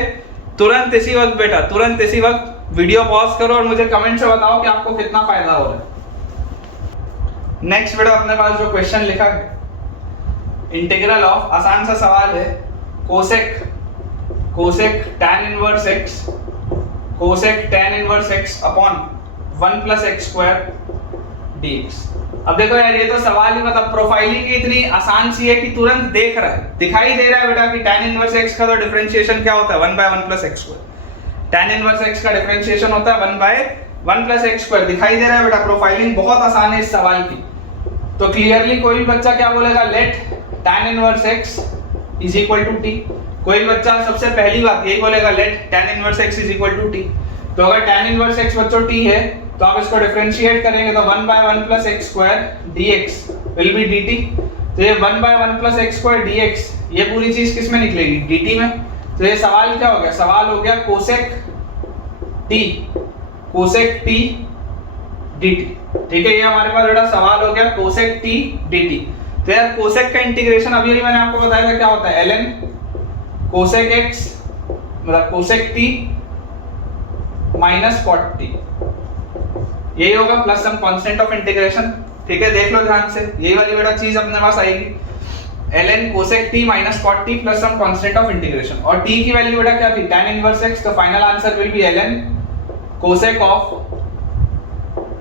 तुरंत इसी वक्त बेटा, तुरंत इसी वक्त वीडियो पॉज करो और मुझे कमेंट से बताओ कि आपको कितना फायदा हो रहा है। नेक्स्ट बेटा अपने पास जो क्वेश्चन लिखा है, इंटीग्रल ऑफ, आसान सा सवाल है, cosec tan inverse x, cosec tan inverse x upon 1 plus x square dx। अब देखो यार, ये तो सवाल ही मतलब प्रोफाइलिंग की इतनी आसान सी है कि तुरंत देख रहा है, दिखाई दे रहा है बेटा कि tan इनवर्स x का तो डिफरेंशिएशन क्या होता है 1 by 1 plus x square. tan inverse x का डिफरेंशिएशन होता है 1 बाय 1 प्लस x स्क्वायर। दिखाई दे रहा है बेटा, प्रोफाइलिंग बहुत आसान है इस सवाल की। तो क्लियरली कोई भी बच्चा क्या बोलेगा, let tan inverse x is equal to t। कोई भी बच्चा सबसे पहली बात यही बोलेगा, let tan inverse x is equal to t। तो अगर tan इनवर्स x बच्चों t है तो आप इसको डिफरेंशिएट करेंगे तो 1 by 1 plus x square dx will be dt। तो ये 1 by 1 plus x square dx, ये पूरी चीज किस में निकलेगी, dt में। तो ये सवाल क्या हो गया, सवाल हो गया कोसेक t dt। ठीक है, ये हमारे पास बेटा सवाल हो गया कोसेक t dt। तो यार कोसेक का इंटीग्रेशन अभी मैंने आपको बताया था क्या होता है, ln कोसेक x मतलब cosec t minus cot t, यही होगा plus some constant of integration. ठीक है, देख लो ध्यान से, यही वाली बेटा चीज अपने पास आएगी, ln cosec t minus cot t plus some constant of integration. और t की वैल्यू बेटा क्या थी, tan इनवर्स x। तो final answer will be ln cosec of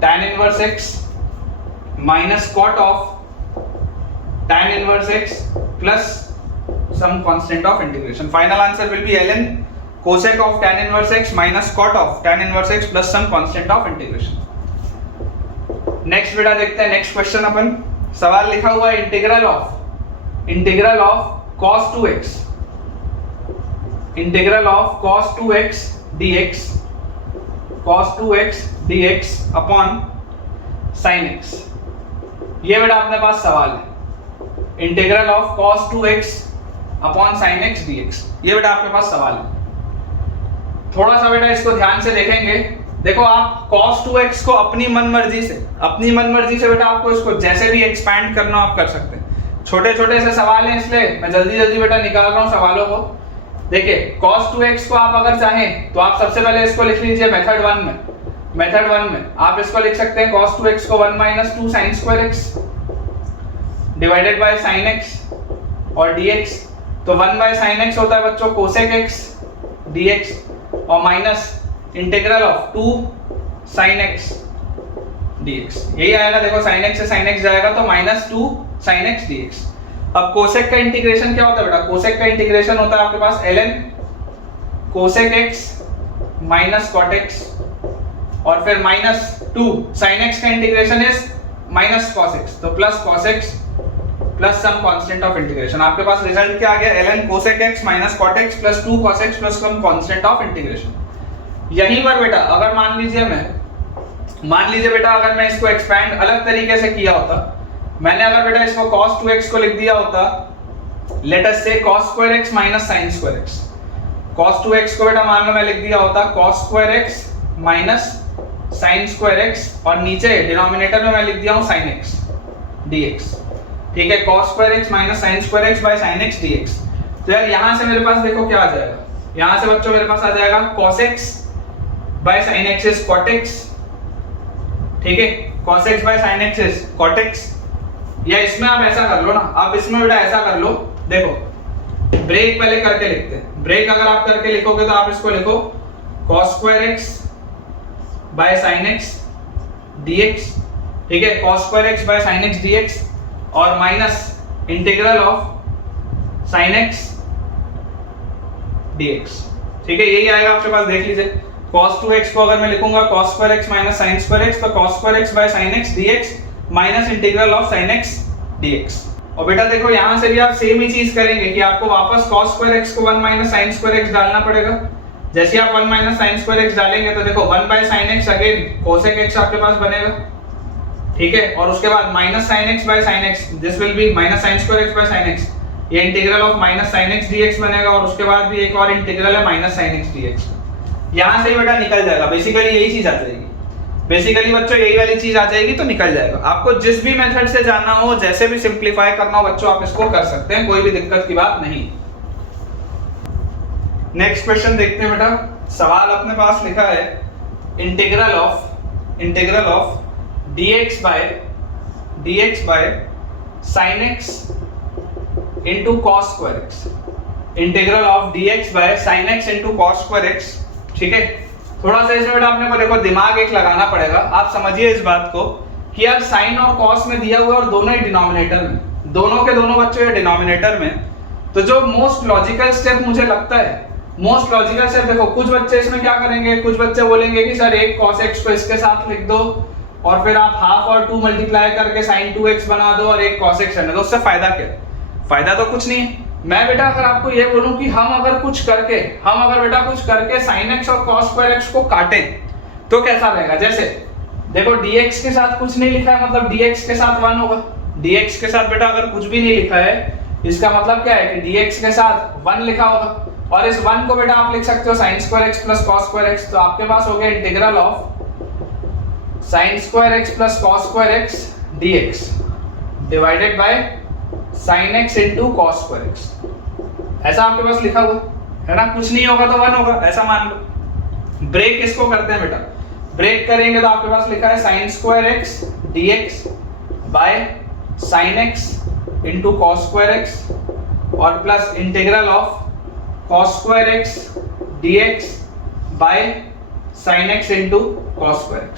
tan inverse x minus cot of tan inverse x plus some constant of integration. Final answer will be ln cosec of tan inverse x minus cot of tan inverse x plus some constant of integration. Next बेटा देखते हैं, next question अपन, सवाल लिखा हुआ है integral of cos 2x, integral of cos 2x dx upon sin x। ये बेटा अपने पास सवाल है, integral of cos 2x upon sin x dx, ये बेटा आपके पास सवाल है। थोड़ा सा बेटा इसको ध्यान से देखेंगे। देखो आप cos 2x को अपनी मनमर्जी से बेटा आपको इसको जैसे भी एक्सपैंड करना आप कर सकते हैं। छोटे छोटे से सवाल हैं इसलिए मैं जल्दी बेटा निकाल रहा हूं सवालों को। देखिए cos 2x को आप अगर चाहें तो आप सबसे पहले इसको लिख लीजिए मेथड 1 में आप इसको लिख सकते हैं cos 2x को 1 minus 2 sin square x divided by sin x और dx। तो 1 बाय sin x होता है बच्चों cosec x dx और minus integral of 2 sin x dx, यही आएगा। देखो sin x से sin x जाएगा तो माइनस 2 sin x dx। अब कोसेक का इंटीग्रेशन क्या होता है बेटा, कोसेक का इंटीग्रेशन होता है आपके पास ln cosec x minus cot x और फिर माइनस 2 sin x का integration is minus cos x, तो plus cos x plus some constant of integration. आपके पास रिजल्ट क्या आ गया, ln cosec x minus cot x plus 2 cos x plus some constant of integration. यहीं पर बेटा अगर मान लीजिए बेटा अगर मैं इसको एक्सपैंड अलग तरीके से किया होता, मैंने अगर बेटा इसको cos 2x को लिख दिया होता, लेट अस से cos square x minus sin square x। cos 2x को बेटा मान लो मैं लिख दिया होता cos square x minus sin square x और नीचे डिनोमिनेटर में मैं लिख दिया हूं sin x dx। ठीक है, cos square x minus sin square x by sin x dx। तो यार यहां से मेरे पास देखो क्या आ जाएगा, यहां से बच्चों मेरे पास आ जाएगा cos x by sin x is cot x। ठीक है, cos x by sin x is cot x। या इसमें आप ऐसा कर लो ना, आप इसमें बेटा ऐसा कर लो, देखो ब्रेक पहले करके लिखते हैं। ब्रेक अगर आप करके लिखोगे तो आप इसको लिखो cos square x by sin x dx। ठीक है, cos square x by sin x dx और minus integral of sin x dx। ठीक है, यही आएगा आपके पास, देख लीजिए cos 2x को अगर मैं लिखूंगा cos square x minus sin square x, तो cos square x by sin x dx minus integral of sin x dx। और बेटा देखो यहां से भी आप सेम ही चीज करेंगे कि आपको वापस cos स्क्वायर x को 1 माइनस sin स्क्वायर x डालना पड़ेगा। जैसे आप 1 माइनस sin स्क्वायर x डालेंगे तो देखो 1 by sin x again cosec x आपके पास बनेगा। ठीक है, और उसके बाद minus sin x by sin x, this will be minus sin square x by sin x। ये integral of minus sin x dx बनेगा और उसके बाद भी एक और इंटीग्रल है माइनस sin x dx। यहाँ से ही बेटा निकल जाएगा, बेसिकली यही चीज आ जाएगी, बेसिकली बच्चों यही वाली चीज आ जाएगी, तो निकल जाएगा। आपको जिस भी मेथड से जाना हो, जैसे भी सिंप्लीफाई करना हो बच्चों, आप इसको कर सकते हैं, कोई भी दिक्कत की बात नहीं। नेक्स्ट क्वेश्चन देखते हैं बेटा। सवाल अपने पास लिखा है integral of dx by sin x into cos square x, integral of dx by sin x into cos square x। ठीक है, थोड़ा सा इसमें बेटा अपने को देखो दिमाग एक लगाना पड़ेगा। आप समझिए इस बात को कि यार sin और cos में दिया हुआ और दोनों ही डिनोमिनेटर में, दोनों के दोनों बच्चों ये डिनोमिनेटर में, तो जो मोस्ट लॉजिकल स्टेप मुझे लगता है, मोस्ट लॉजिकल स्टेप देखो, कुछ बच्चे इसमें क्या करेंगे, कुछ बच्चे बोलेंगे कि सर एक cos x को इसके साथ लिख दो और फिर आप हाफ और 2 मल्टीप्लाई करके sin 2x बना दो और एक cos x रहने दो, उससे फायदा क्या? फायदा तो कुछ नहीं है। मैं बेटा अगर आपको ये बोलूं कि हम अगर बेटा कुछ करके sin x और cos square x को काटें तो कैसा रहेगा? जैसे देखो dx के साथ कुछ नहीं लिखा है, मतलब dx के साथ 1 होगा। dx के साथ बेटा अगर कुछ भी नहीं लिखा है, इसका मतलब क्या है कि dx के साथ 1 लिखा होगा, और इस 1 को बेटा आप लिख सकते हो sin square x plus cos square x। तो आपके पास हो गया integral of sin square x plus cos square x dx divided by sin x into cos square x। ऐसा आपके पास लिखा हुआ है ना, कुछ नहीं होगा तो 1 होगा, ऐसा मान लो। ब्रेक इसको करते हैं बेटा, ब्रेक करेंगे तो आपके पास लिखा है sin square x dx by sin x into cos square x और plus integral of cos square x dx by sin x into cos square x।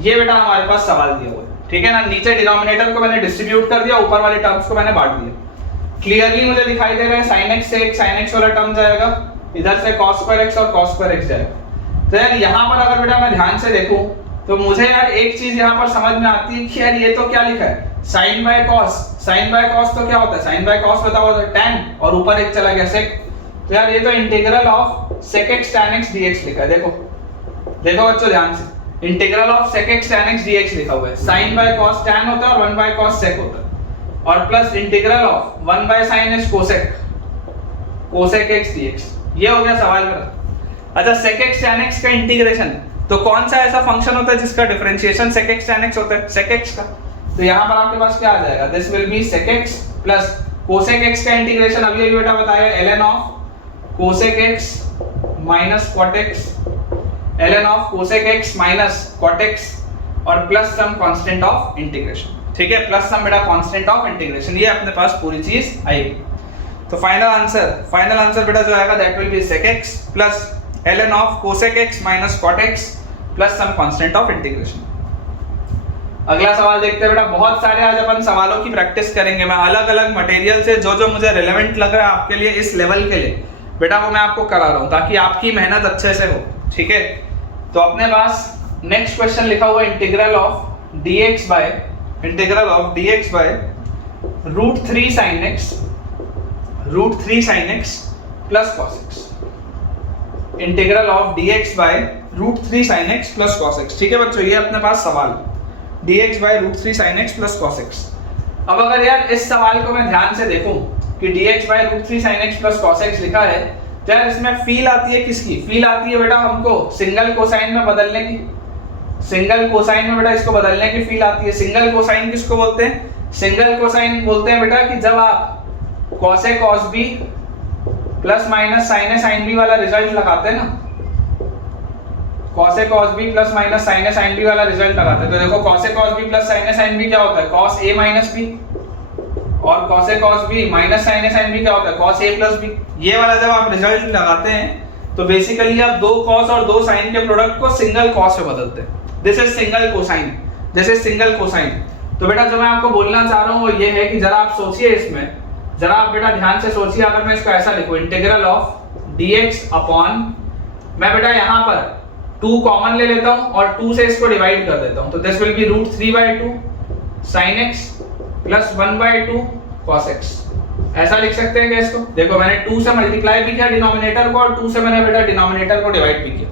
ये बेटा हमारे पास सवाल दिया हुआ है, ठीक है ना। नीचे डिनोमिनेटर को मैंने डिस्ट्रीब्यूट कर दिया, ऊपर वाले टर्म्स को मैंने बांट दिया। क्लियरली मुझे दिखाई दे रहा है sin x से एक sin x वाला टर्म जाएगा, इधर से cos square x और cos square x जाएगा। तो यार यहाँ पर अगर बेटा मैं ध्यान से देखूं तो मुझे यार एक चीज यहाँ पर समझ में आती है कि यार ये तो क्या लिखा है, sin by cos तो क्या होता है, sin by cos बताओ tan, और ऊपर एक चला गया sec। तो यार ये तो integral of sec x tan x dx लिखा है। देखो बच्चों ध्यान से, integral of sec x tan x dx लिखा हुआ है। sin by cos tan होता है और 1 by cos sec होता है, और plus integral of 1 by sin x cosec x dx। ये हो गया सवाल मेरा। अच्छा, sec x tan x का इंटीग्रेशन, तो कौन सा ऐसा फंक्शन होता है जिसका differentiation sec x tan x होता है? sec x का। तो यहाँ पर आपके पास क्या आ जाएगा, this will be sec x plus cosec x का इंटीग्रेशन अभी बेटा बताया ln of cosec x minus cot x, ln of cosec x minus cot x और plus some constant of integration. ठीक है, प्लस सम बेटा कांस्टेंट ऑफ इंटीग्रेशन, ये अपने पास पूरी चीज आएगी। तो फाइनल आंसर बेटा जो आएगा that will be sec x plus ln of cosec x minus cot x plus some constant of integration. अगला सवाल देखते हैं बेटा। बहुत सारे आज अपन सवालों की प्रैक्टिस करेंगे। मैं अलग अलग मटेरियल से जो मुझे रिलेवेंट लग रहा है आपके लिए इस लेवल के लिए बेटा वो मैं आपको करा रहा हूं ताकि आपकी मेहनत अच्छे से हो। ठीक है, तो अपने पास नेक्स्ट क्वेश्चन लिखा हुआ है integral of dx by √3 sin x plus cos x। Integral of dx by √3 sin x plus cos x। ठीक है बच्चों, ये अपने पास सवाल dx by √3 sin x plus cos x। अब अगर यार इस सवाल को मैं ध्यान से देखूं कि dx by √3 sin x plus cos x लिखा है, तो यार इसमें फील आती है किसकी? फील आती है बेटा हमको सिंगल कोसाइन में बदलने की। सिंगल कोसाइन में बेटा इसको बदलने की फील आती है। सिंगल कोसाइन किसको बोलते हैं? सिंगल कोसाइन बोलते हैं बेटा कि जब आप cos a cos b plus minus sin a sin b वाला रिजल्ट लगाते हैं ना, cos a cos b plus minus sin a sin b वाला रिजल्ट लगाते हैं। तो देखो cos a cos b plus sin a sin b क्या होता है? cos a माइनस b, और cos a cos b minus sin a sin b क्या होता है? cos a plus b। ये वाला जब आप रिजल्ट लगाते हैं तो बेसिकली आप दो cos और दो sin के प्रोडक्ट को सिंगल cos में बदलते हैं। This is single cosine, this is single cosine. तो बेटा जो मैं आपको बोलना चाह रहा हूँ वो ये है कि जरा आप सोचिए इसमें, जरा आप बेटा ध्यान से सोचिए। अगर मैं इसको ऐसा लिखूं इंटीग्रल ऑफ dx अपॉन, मैं बेटा यहाँ पर 2 कॉमन ले लेता हूँ और 2 से इसको डिवाइड कर देता हूँ, तो this will B √3/2 sin x plus 1/2 cos x। ऐसा लिख सकते हैं क्या इसको? देखो मैंने 2 से मल्टीप्लाई भी किया डिनोमिनेटर को और 2 से मैंने बेटा डिनोमिनेटर को डिवाइड भी किया।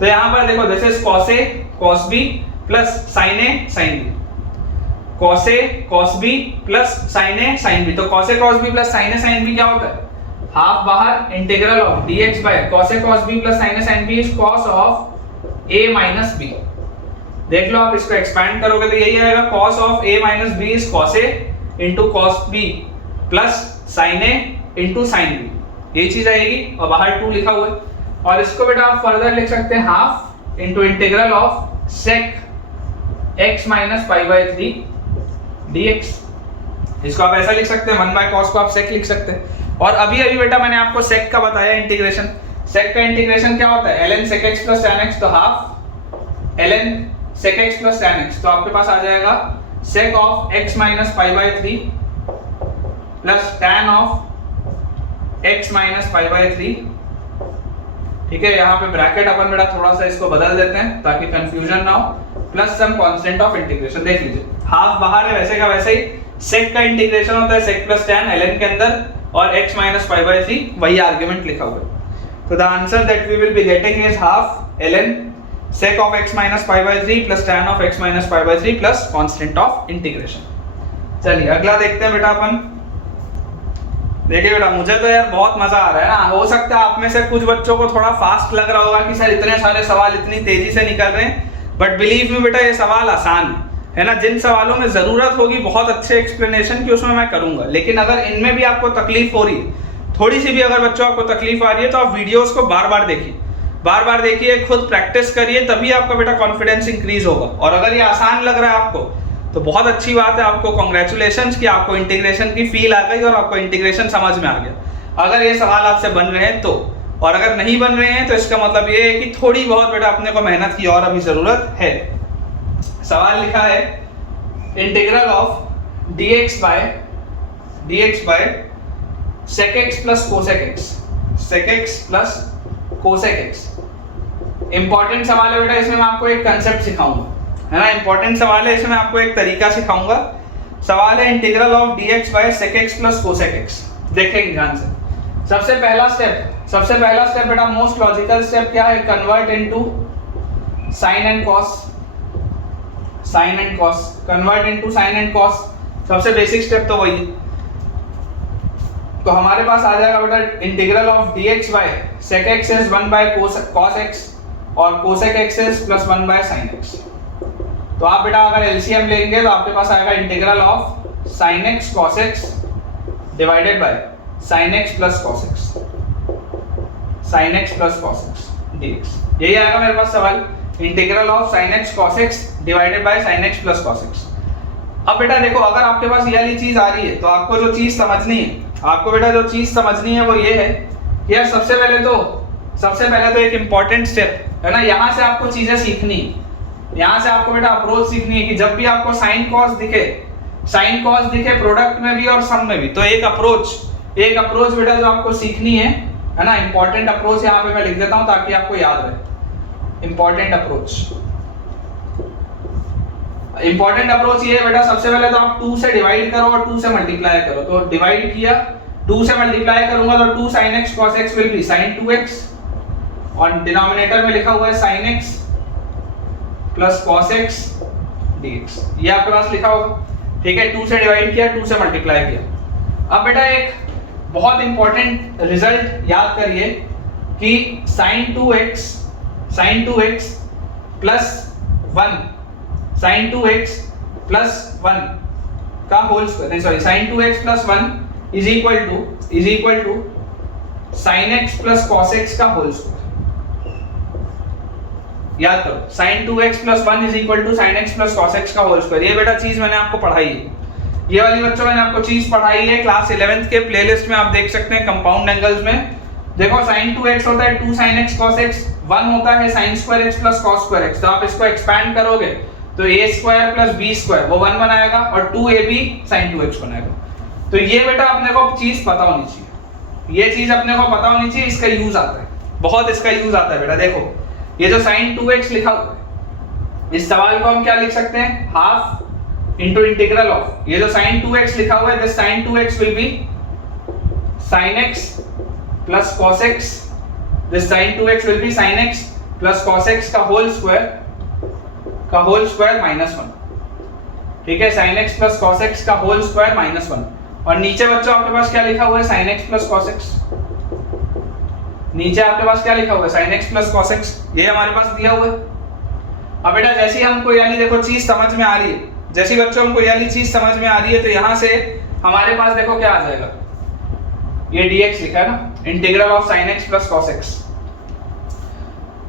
तो यहाँ पर देखो this is cos a cos b plus sin a sin b, cos a cos b plus sin a sin b। तो cos a cos b plus sin a sin b क्या होता है? हाफ बाहर, integral of dx by cos a cos b plus sin a sin b is cos of a minus b। देख लो आप इसको expand करोगे तो यही आएगा cos of a minus b is cos a into cos b plus sin a into sin b, ये चीज आएगी और बाहर 2 लिखा हुआ है। और इसको बेटा आप फर्दर लिख सकते हैं half into integral of sec x minus pi by 3 dx। इसको आप ऐसा लिख सकते हैं 1 बाय cos को आप sec लिख सकते हैं। और अभी अभी बेटा मैंने आपको sec का बताया इंटीग्रेशन। sec का इंटीग्रेशन क्या होता है, ln sec x plus tan x, तो half ln sec x plus tan x, तो आपके पास आ जाएगा sec of x minus pi by 3 plus tan of x minus pi by 3। ठीक है, यहाँ पे ब्रैकेट अपन बेटा थोड़ा सा इसको बदल देते हैं ताकि कंफ्यूजन ना हो, plus some constant of integration. देख लीजिए हाफ बाहर है, वैसे का वैसे ही sec का इंटीग्रेशन होता है sec प्लस tan ln के अंदर, और x माइनस पाई बाय 3 वही आर्गुमेंट लिखा हुआ है। तो the answer that we will be getting is half ln sec of x minus pi by 3 plus tan of x minus pi by 3 plus constant of integration. चलिए अगला देखते हैं बेटा अपन। देखिए बेटा मुझे तो यार बहुत मजा आ रहा है ना। हो सकता है आप में से कुछ बच्चों को थोड़ा फास्ट लग रहा होगा कि सर इतने सारे सवाल इतनी तेजी से निकल रहे हैं, बट बिलीव मी बेटा ये सवाल आसान है ना। जिन सवालों में जरूरत होगी बहुत अच्छे एक्सप्लेनेशन की उसमें मैं करूंगा, लेकिन अगर इनमें भी आपको तकलीफ हो रही है, थोड़ी सी भी अगर बच्चों आपको तकलीफ आ रही है, तो आप वीडियोस को बार बार देखिए, खुद प्रैक्टिस करिए, तभी आपका बेटा कॉन्फिडेंस इंक्रीज होगा। और अगर ये आसान लग रहा है आपको तो बहुत अच्छी बात है, आपको कॉन्ग्रेचुलेशंस कि आपको इंटीग्रेशन की फील आ गई और आपको इंटीग्रेशन समझ में आ गया। अगर ये सवाल आपसे बन रहे हैं तो, और अगर नहीं बन रहे हैं तो इसका मतलब ये है कि थोड़ी बहुत बेटा अपने को मेहनत की और अभी जरूरत है। सवाल लिखा है integral of dx by sec x plus cosec x, sec x plus cosec x। Important सवाल है बेटा, इसमें मैं आपको एक कंसेप्ट सिखाऊंगा, है ना। इंपॉर्टेंट सवाल है, इसमें आपको एक तरीका सिखाऊंगा। सवाल है integral of dx by sec x plus cosec x। देखेंगे ध्यान से। सबसे पहला स्टेप बेटा मोस्ट लॉजिकल स्टेप क्या है, convert into sin and cos, convert into sin and cos। सबसे बेसिक स्टेप तो वही है। तो हमारे पास आ जाएगा बेटा integral of dx by sec x is 1 by cos x और cosec x is plus 1 by sin x। तो आप बेटा अगर एलसीएम लेंगे तो आपके पास आएगा integral of sin x cos x divided by sin x plus cos x, sin x plus cos x dx। यही आएगा मेरे पास सवाल, integral of sin x cos x divided by sin x plus cos x। अब बेटा देखो, अगर आपके पास ये वाली चीज आ रही है तो आपको जो चीज समझनी है वो ये है कि यार सबसे पहले तो एक इंपॉर्टेंट स्टेप है ना, यहाँ से आपको चीजें सीखनी है। यहाँ से आपको बेटा अप्रोच सीखनी है कि जब भी आपको साइन कॉस दिखे प्रोडक्ट में भी और सम में भी, तो एक अप्रोच बेटा जो आपको सीखनी है ना। इंपॉर्टेंट अप्रोच यहाँ पे मैं लिख देता हूँ ताकि आपको याद रहे। इंपॉर्टेंट अप्रोच ये है बेटा, सबसे पहले तो आप 2 से डिवाइड करो और 2 से मल्टीप्लाई करो। तो डिवाइड किया, 2 से मल्टीप्लाई करूंगा तो 2 sin x cos x will B sin 2x, और डिनोमिनेटर में लिखा हुआ है sin x plus cos x dx। ये आपके पास लिखा होगा, ठीक है। 2 से डिवाइड किया, 2 से मल्टीप्लाई किया। अब बेटा एक बहुत इंपॉर्टेंट रिजल्ट याद करिए कि sin 2x plus 1 sin 2x plus 1 का whole square, sorry sin 2x plus 1 is equal to sin x plus cos x का होल स्क्वायर। याद करो, sin 2x plus 1 is equal to sin x plus cos x का whole square. ये बेटा चीज मैंने आपको पढ़ाई है, ये वाली बच्चों मैंने आपको चीज पढ़ाई है क्लास 11th के प्लेलिस्ट में, आप देख सकते हैं कंपाउंड एंगल्स में। देखो sin 2x होता है 2 sin x cos x, 1 होता है sin square x plus cos square x। तो आप इसको एक्सपैंड करोगे तो a square plus b square वो 1 बनाएगा और 2ab sin 2x बनाएगा। तो ये बेटा अपने को चीज पता होनी चाहिए, ये चीज अपने को पता होनी चाहिए। इसका यूज आता है, बहुत इसका यूज आता है बेटा। देखो ये जो sin 2x लिखा हुआ है, इस सवाल को हम क्या लिख सकते हैं, हाफ इंटू इंटीग्रल ऑफ, ये जो sin 2x लिखा हुआ है, this sin 2x will B sin x plus cos x, this sin 2x will B sin x plus cos x का होल स्क्वायर माइनस 1। ठीक है, sin x plus cos x का whole square minus 1। और नीचे बच्चों आपके पास क्या लिखा हुआ है, sin x plus cos x। नीचे आपके पास क्या लिखा हुआ है, sin x plus cos x, ये हमारे पास दिया हुआ है। अब बेटा जैसे ही हमको ये वाली देखो चीज समझ में आ रही है, जैसी बच्चों हमको ये वाली चीज समझ में आ रही है, तो यहाँ से हमारे पास देखो क्या आ जाएगा, ये dx लिखा है ना, integral of sin x plus cos x।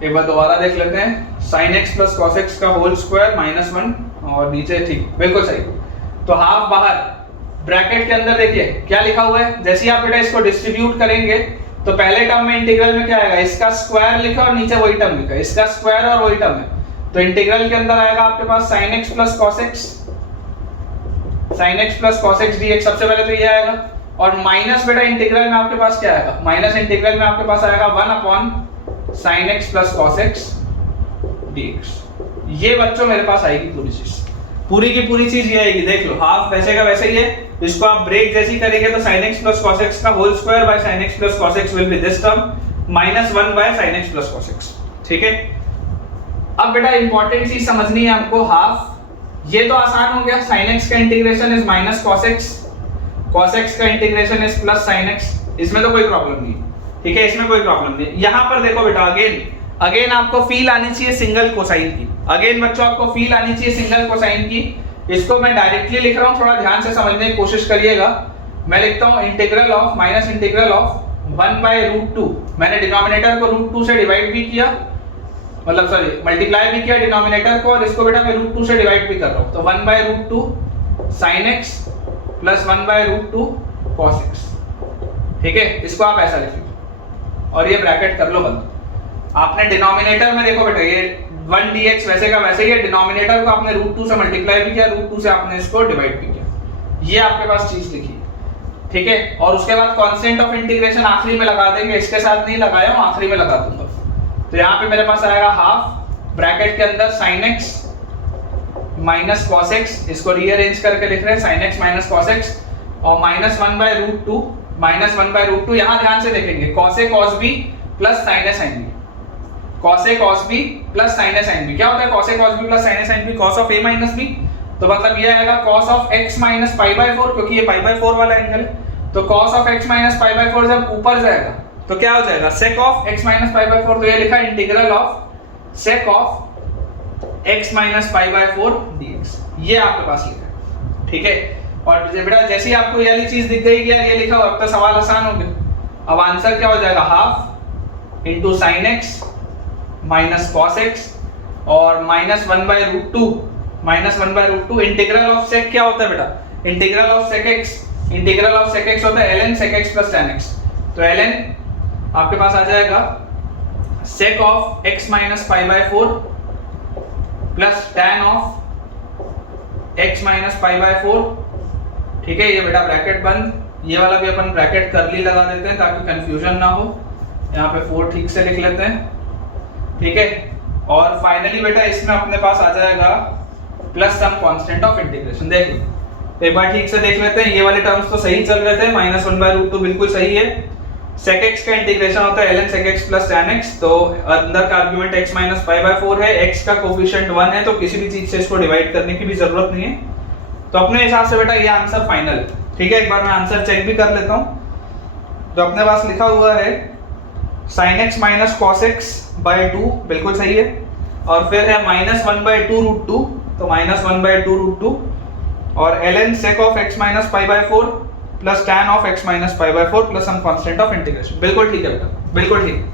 एक बार दोबारा देख लेते हैं, sin x plus cos x का होल स्क्वायर -1 और नीचे ठीक बिल्कुल सही। तो हाफ बाहर, ब्रैकेट के अंदर देखिए क्या लिखा हुआ है, जैसे ही आप बेटा इसको डिस्ट्रीब्यूट करेंगे तो पहले टर्म में इंटीग्रल में क्या आएगा, इसका स्क्वायर लिखा और नीचे वही टर्म लिखा, इसका स्क्वायर और वही टर्म है। तो इंटीग्रल के अंदर आएगा आपके पास sin x plus cos x, sin x plus cos x dx, सबसे पहले तो ये आएगा। और माइनस बेटा इंटीग्रल में आपके पास क्या आएगा, माइनस इंटीग्रल में आपके पास आएगा 1/sin x plus cos x dx। ये बच्चों मेरे पास आएगी पूरी चीज, पूरी की पूरी चीज ये आएगी। देख लो हाफ वैसे का वैसे ही है, इसको आप ब्रेक जैसी करेंगे तो sin x plus cos x का whole square by sin x plus cos x will be this term -1 by sin x plus cos x। ठीक है, अब बेटा इंपॉर्टेंट चीज समझनी है हमको, हाफ ये तो आसान हो गया, sin x का integration is minus cos x, cos x का integration is plus sin x, इसमें तो कोई प्रॉब्लम नहीं। ठीक है, इसमें कोई प्रॉब्लम नहीं। यहाँ पर देखो बेटा अगेन आपको फील आनी चाहिए सिंगल कोसाइन की, अगेन बच्चों आपको फील आनी चाहिए सिंगल कोसाइन की। इसको मैं डायरेक्टली लिख रहा हूँ, थोड़ा ध्यान से समझने की कोशिश करिएगा। मैं लिखता हूँ integral of minus integral of 1/√2, मैंने डिनोमिनेटर को √2 से डिवाइड भी किया, मतलब सॉरी मल्टीप्लाई भी किया डिनोमिनेटर को, और इसको बेटा मैं √2 से डिवाइड भी कर रहा हूँ। तो 1/√2 sin x plus 1/√2 cos x। ठीक है, इसको आप ऐसा लिखिए और ये ब्रैकेट कर लो बंद। आपने डिनोमिनेटर में देखो बेटा ये 1 dx वैसे का वैसे ही है, डिनोमिनेटर को आपने √2 से मल्टीप्लाई भी किया, √2 से आपने इसको डिवाइड भी किया, ये आपके पास चीज लिखी। ठीक है, और उसके बाद कांस्टेंट ऑफ इंटीग्रेशन आखिरी में लगा देंगे, इसके साथ नहीं लगाया हूं, आखिरी में लगा दूंगा। तो यहाँ पे मेरे पास आएगा हाफ ब्रैकेट के अंदर sin x minus cos x, इसको रीअरेंज करके लिख रहे हैं sin x minus cos x, और -1/√2 -1/√2, यहाँ ध्यान से देखेंगे cos a cos b plus sin a sin b, cos a cos b plus sin a sin b। क्या होता है cos a cos b plus sin a sin b, cos of a minus b, तो मतलब ये आएगा cos of x minus π/4, क्योंकि ये π/4 वाला एंगल है। तो cos of x माइनस π/4 जब ऊपर जाएगा तो क्या हो जाएगा sec of x माइनस π/4, तो ये लिखा integral of sec of x minus π/4 dx, ये आपके पास लिखा है। ठीक है, और बेटा जैसे ही आपको ये वाली चीज दिख गई कि ये लिखा हुआ, अब तो सवाल आसान हो गया। अब आंसर क्या हो जाएगा, half into sin x minus cos x और -1/√2 इंटीग्रल ऑफ sec क्या होता है बेटा, इंटीग्रल ऑफ sec x होता है ln sec x plus tan x। तो ln आपके पास आ जाएगा sec of x minus π/4 plus tan of x minus π/4। ठीक है, ये बेटा ब्रैकेट बंद, ये वाला भी अपन ब्रैकेट कर्ली लगा देते हैं ताकि कंफ्यूजन ना हो। यहाँ पे 4 ठीक से लिख लेते हैं। ठीक है, और फाइनली बेटा इसमें अपने पास आ जाएगा plus some constant of integration. देख लो एक बार ठीक से देख लेते हैं, ये वाले टर्म्स तो सही चल रहे थे, -1/√2 बिल्कुल सही है। sec x का इंटीग्रेशन होता है ln sec x plus tan x, तो अंदर का आर्गुमेंट x माइनस π/4 है, x का कोफिशिएंट 1 है, तो किसी भी चीज से इसको डिवाइड करने की भी जरूरत नहीं है। तो अपने हिसाब से बेटा ये आंसर फाइनल। ठीक है, एक बार मैं आंसर चेक भी कर लेता हूं। जो अपने पास लिखा हुआ है sin x minus cos x/2 बिल्कुल सही है, और फिर है -1/2√2, तो -1/2√2, और ln sec of x minus π/4 plus tan of x minus π/4 plus some constant of integration. बिल्कुल ठीक है बेटा, बिल्कुल ठीक।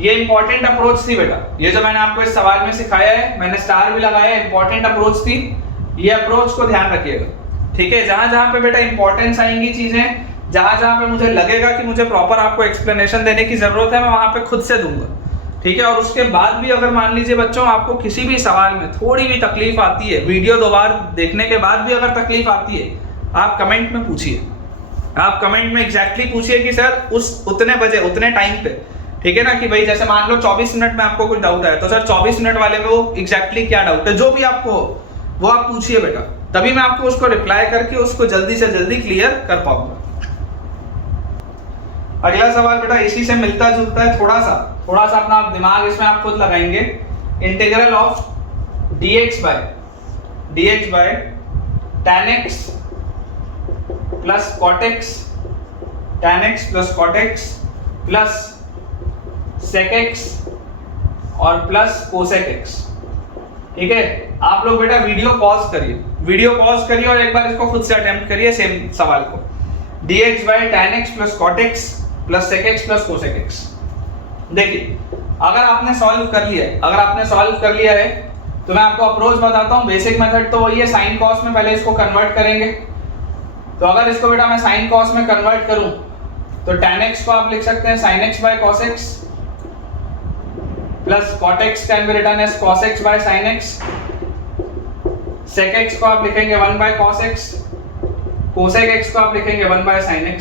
ये इंपॉर्टेंट अप्रोच थी बेटा, ये जो मैंने आपको इस सवाल में सिखाया है, मैंने स्टार भी लगाया, इंपॉर्टेंट अप्रोच थी। ये अप्रोच को ध्यान रखिएगा। ठीक है, जहां जहां पे बेटा इंपॉर्टेंस आएंगी चीजें, जहां जहां पे मुझे लगेगा कि मुझे प्रॉपर आपको एक्सप्लेनेशन देने की जरूरत है, मैं वहां पे खुद से दूंगा। ठीक है, और उसके बाद भी अगर मान लीजिए बच्चों आपको किसी भी सवाल में थोड़ी भी तकलीफ आती है, वीडियो 2 बार देखने के बाद भी अगर तकलीफ आती है, आप कमेंट में पूछिए, आप कमेंट में एग्जैक्टली पूछिए कि सर उस उतने बजे उतने टाइम पे, ठीक है ना, कि भाई जैसे मान लो 24 मिनट में आपको कोई डाउट आया, तो सर 24 मिनट वाले में वो एग्जैक्टली क्या डाउट है, जो भी आपको वो आप पूछिए बेटा, तभी मैं आपको उसको रिप्लाई करके उसको जल्दी से जल्दी क्लियर कर पाऊंगा। अगला सवाल बेटा इसी से मिलता जुलता है, थोड़ा सा अपना दिमाग इसमें आप खुद लगाएंगे। Integral of dx by tan x plus cot x, tan x plus cot x plus sec x और प्लस कोसेक एक्स। ठीक है, आप लोग बेटा वीडियो पॉज करिए और एक बार इसको खुद से अटेम्प्ट करिए सेम सवाल को। dx by tan x plus cot x plus sec x plus cosec x। देखिए अगर आपने सॉल्व कर लिया है तो मैं आपको अप्रोच बताता हूँ। बेसिक मेथड तो वही है, साइन कॉस में पहले इसको कन्वर्ट करेंगे। तो अगर इसको बेटा मैं साइन कॉस में कन्वर्ट करूं तो tan x को आप लिख सकते हैं sin x by cos x plus cot x can be written as cos x by sin x। sec x को आप लिखेंगे 1 by cos x, cosec x को आप लिखेंगे 1 बाय sin x।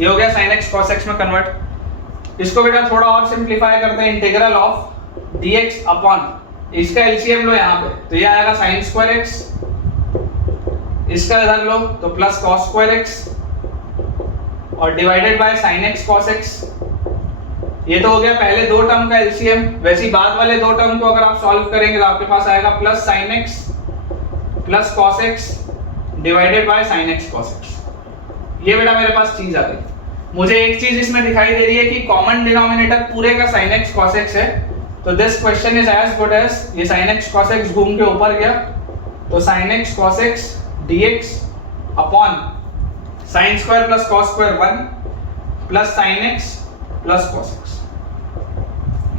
ये हो गया sin x cos x में कन्वर्ट। इसको बेटा थोड़ा और सिंपलीफाई करते हैं, इंटीग्रल ऑफ dx अपॉन इसका एलसीएम लो यहाँ पे, तो ये आएगा sin स्क्वायर x, इसका इधर लो तो प्लस cos स्क्वायर x और divided by sin x cos x। ये तो हो गया पहले दो टर्म का एलसीएम। वैसे ही बाद वाले दो टर्म को अगर आप सॉल्व करेंगे तो आपके पास आएगा plus sin x plus cos x divided by sin x cos x। ये बेटा मेरे पास चीज आ गई। मुझे एक चीज इसमें दिखाई दे रही है कि कॉमन डिनोमिनेटर पूरे का sin x cos x है, तो this question is as good as ये sin x cos x घूम के ऊपर गया तो sin x cos x dx upon sin square plus cos square 1 plus sin x plus cos x।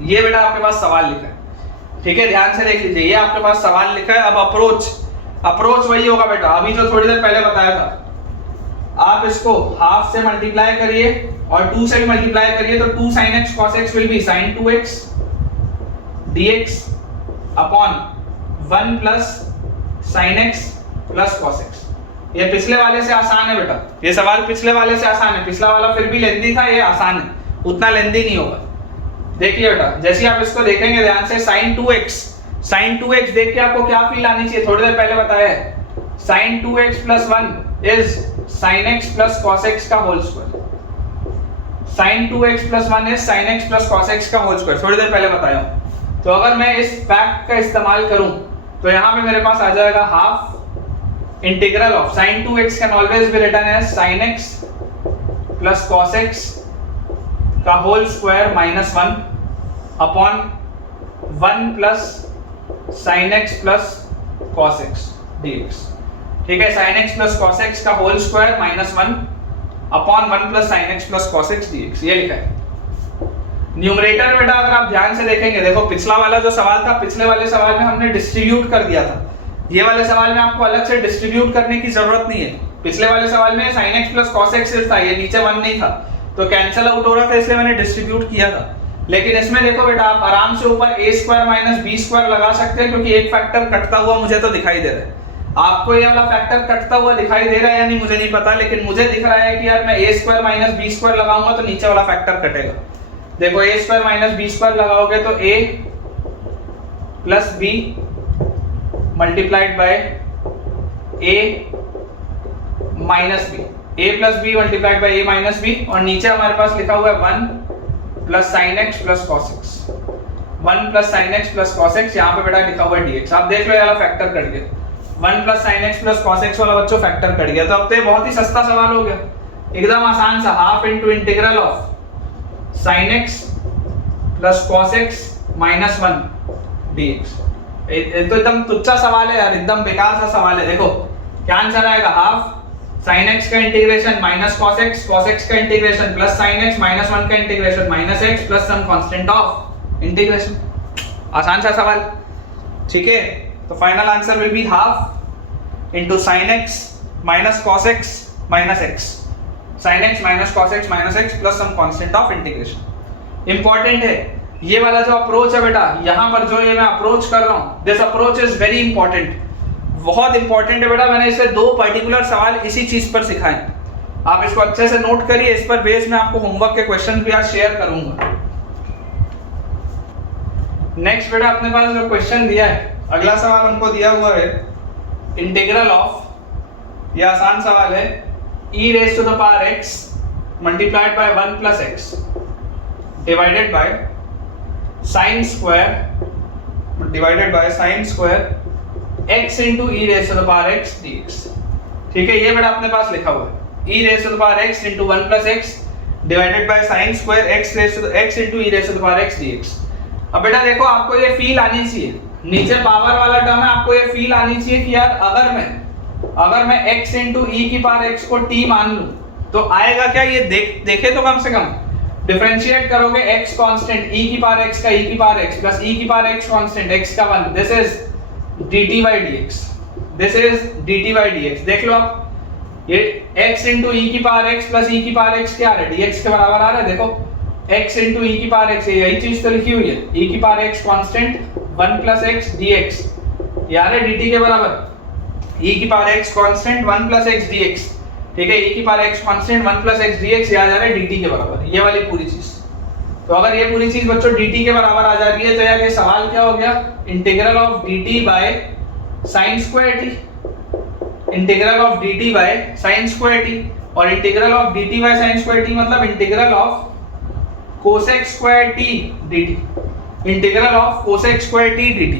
ये बेटा आपके पास सवाल लिखा है। ठीक है, ध्यान से देख लीजिए, ये आपके पास सवाल लिखा है। अब अप्रोच वही होगा बेटा, अभी जो थोड़ी देर पहले बताया था। आप इसको हाफ से मल्टीप्लाई करिए और 2 से मल्टीप्लाई करिए तो 2 sin x cos x will B sin 2x dx upon 1 plus sin x plus cos x। ये पिछले वाले से आसान है बेटा, ये सवाल पिछले वाले से आसान है। पिछला वाला फिर भी लेंदी था, ये आसान है, उतना लेंदी नहीं होगा। देखिए बेटा, जैसे आप इसको देखेंगे ध्यान से, sin 2x देख के आपको क्या फील आनी चाहिए, थोड़ी देर पहले बताया है। sin 2x plus 1 is sin x plus cos x का whole square. sin 2x plus 1 is sin x plus cos x का होल स्क्वायर, थोड़ी देर पहले बताया हूं। तो अगर मैं इस फैक्ट का इस्तेमाल करूं तो यहां पे मेरे पास आ जाएगा half integral of sin 2x can always be written as sin x plus cos x का whole square minus 1 upon 1 plus sin x plus cos x dx। ठीक है, sin x plus cos x का whole square minus 1 upon 1 plus sin x plus cos x dx, ये लिखा है। Numerator बेटा अगर आप ध्यान से देखेंगे, देखो पिछला वाला जो सवाल था, पिछले वाले सवाल में हमने डिस्ट्रीब्यूट कर दिया था। ये वाले सवाल में आपको अलग से डिस्ट्रीब्यूट करने की जरूरत नहीं है। पिछले वाले सवाल में sin x plus cos x था, ये नीचे 1 नहीं था तो कैंसिल आउट हो रहा था, इसलिए मैंने डिस्ट्रीब्यूट किया था। लेकिन इसमें देखो बेटा, आप आराम से ऊपर a square minus b square लगा सकते हैं, क्योंकि एक फैक्टर कटता हुआ मुझे तो दिखाई दे रहा है। आपको ये वाला फैक्टर कटता हुआ दिखाई दे रहा है या नहीं मुझे नहीं पता, लेकिन मुझे दिख रहा है कि यार मैं a square minus b square लगाऊंगा तो नीचे वाला फैक्टर कटेगा। देखो a square minus b square लगाओगे तो a plus b multiplied by a minus b, a plus b multiplied by a minus b, और नीचे हमारे पास लिखा हुआ है 1 plus sin x plus cos x, 1 plus sin x plus cos x, यहाँ पे बेटा लिखा हुआ है dx। आप देख लो ये वाला फैक्टर कट गया, 1 plus sin x plus cos x वाला बच्चों फैक्टर कट गया। तो अब तो ये बहुत ही सस्ता सवाल हो गया, एकदम आसान सा। Half into integral of sin x plus cos x minus 1 dx। तो एकदम तुच्चा सवाल है यार, एकदम बेकार सा सवाल है। देखो क्या आंसर आएगा, हाफ sin x का इंटीग्रेशन माइनस cos x का integration plus sin x minus 1 का integration minus x plus some constant of integration. आसान सा सवाल, ठीक है। तो final answer will be half into sin x minus cos x minus x, sin x minus cos x minus x plus some constant of integration. Important है ये वाला जो अप्रोच है बेटा, यहां पर जो ये मैं अप्रोच कर रहा हूं, this approach is very important, बहुत इंपॉर्टेंट है बेटा। मैंने इससे 2 पर्टिकुलर सवाल इसी चीज पर सिखाए, आप इसको अच्छे से नोट करिए। इस पर बेस में आपको होमवर्क के क्वेश्चन भी आज शेयर करूंगा। नेक्स्ट बेटा अपने पास जो क्वेश्चन दिया है, अगला सवाल हमको दिया हुआ है इंटीग्रल ऑफ, ये आसान सवाल है, e raise to the power x multiplied by 1 plus x divided by sin square x into e raise to the power x dx। ठीक है, ये बेटा अपने पास लिखा हुआ है e raise to the power x into 1 plus x divided by sine square x into e raise to the power x dx। अब बेटा देखो आपको ये फील आनी चाहिए, नीचे पावर वाला टर्म है, आपको ये फील आनी चाहिए कि यार अगर मैं x इंटू ई की पावर x को t मान लूं तो आएगा क्या, ये देखे तो कम से कम। डिफरेंशिएट करोगे x कांस्टेंट e की पावर x का e की पावर x प्लस e की पावर x कांस्टेंट x का 1, this is dt by dx, this is dt by dx। देख लो आप, ये x इंटू ई की पावर x प्लस e की पावर x क्या आ रहा है, dx के बराबर आ रहा है। देखो x इंटू ई की पावर x, यही चीज तो लिखी हुई है, e की power x constant 1 plus x dx, ये आ रहा है dt के बराबर। e की power x constant 1 plus x dx, ठीक है, e की power x constant 1 plus x dx, ये आ जा रहा है dt के बराबर, ये वाली पूरी चीज। तो अगर ये पूरी चीज बच्चों dt के बराबर आ जा रही है तो यार ये सवाल क्या हो गया, integral of dt by sin square t, integral of dt by sin square t, और integral of dt by sin square t मतलब integral of cosec square t dt, integral of cosec square t dt।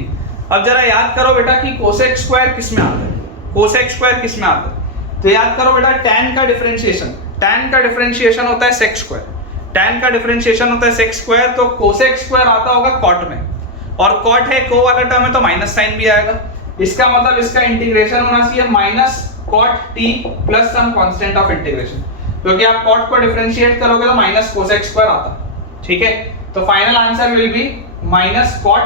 अब जरा याद करो बेटा कि cosec square किस में आता है, cosec स्क्वायर किस में आता है, तो याद करो बेटा tan का डिफरेंशिएशन होता है sec स्क्वायर, tan का डिफरेंशिएशन होता है sec स्क्वायर, तो cosec स्क्वायर आता होगा cot में, और cot है को वाला टर्म है तो माइनस साइन भी आएगा, इसका मतलब इसका इंटीग्रेशन होना चाहिए minus cot t plus some constant of integration, क्योंकि आप cot को डिफरेंशिएट करोगे तो माइनस cosec स्क्वायर आता है, ठीक है। तो final answer will be minus cot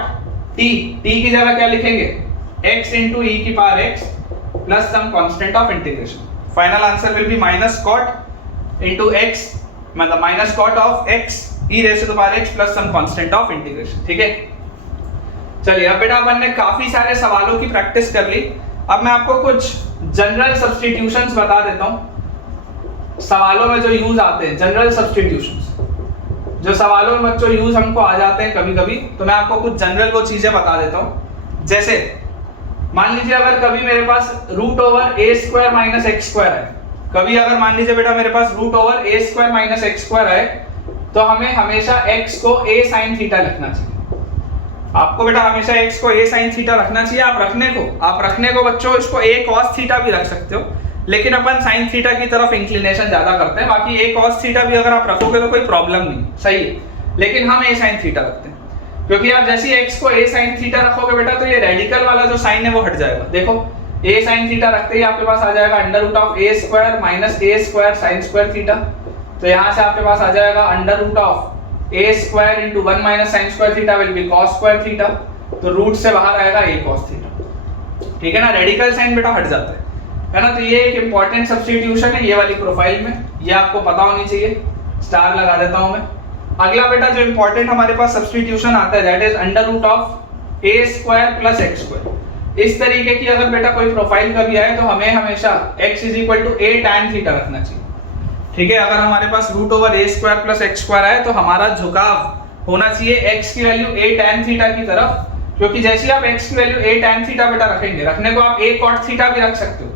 t, t की जगह क्या लिखेंगे, x इंटू ई की power x plus some constant of integration. Final answer will be minus cot into x, मतलब minus cot of x e raise to the power x plus some constant of integration, ठीक है। चलिए अब बेटा अपन ने काफी सारे सवालों की प्रैक्टिस कर ली, अब मैं आपको कुछ जनरल सब्स्टिट्यूशंस बता देता हूं, सवालों में जो यूज आते हैं जनरल सब्स्टिट्यूशंस, जो सवालों में बच्चों यूज हमको आ जाते हैं कभी कभी, तो मैं आपको कुछ जनरल वो चीजें बता देता हूं। जैसे मान लीजिए अगर कभी मेरे पास root over a square minus x square है, कभी अगर मान लीजिए बेटा मेरे पास root over a square minus x square है, तो हमें हमेशा x को a sin थीटा लिखना चाहिए। आपको बेटा हमेशा x को a sin थीटा रखना चाहिए। आप रखने को बच्चों इसको a cos थीटा भी रख सकते हो, लेकिन अपन sin थीटा की तरफ इंक्लिनेशन ज्यादा करते हैं, बाकी a cos थीटा भी अगर आप रखोगे तो कोई प्रॉब्लम नहीं, सही है, लेकिन हम a sin थीटा रखते हैं, क्योंकि आप जैसे ही x को a sin थीटा रखोगे बेटा तो ये रेडिकल वाला जो साइन है वो हट जाएगा। देखो a sin थीटा रखते ही आपके पास आ जाएगा under root of a square minus a square sin square theta, तो यहाँ से आपके पास आ जाएगा under root of a square into 1 minus sine square theta will be cos square theta, तो रूट से बाहर आएगा a cos थीटा, ठीक है ना, रेडिकल साइन बेटा हट जाता है ना। तो ये एक इंपॉर्टेंट सब्स्टिट्यूशन है ये वाली प्रोफाइल में, ये आपको पता होनी चाहिए, स्टार लगा देता हूं मैं। अगला बेटा जो इंपॉर्टेंट हमारे पास सब्स्टिट्यूशन आता है that is under root of a square plus x square. इस तरीके की अगर बेटा कोई प्रोफाइल कभी आए तो हमें हमेशा x is equal to a tan theta रखना चाहिए, ठीक है। अगर हमारे पास root over a square plus x square है तो हमारा झुकाव होना चाहिए x की वैल्यू a tan थीटा की तरफ, क्योंकि जैसे आप x की वैल्यू a tan थीटा बेटा रखेंगे, रखने को आप a cot थीटा भी रख सकते हो,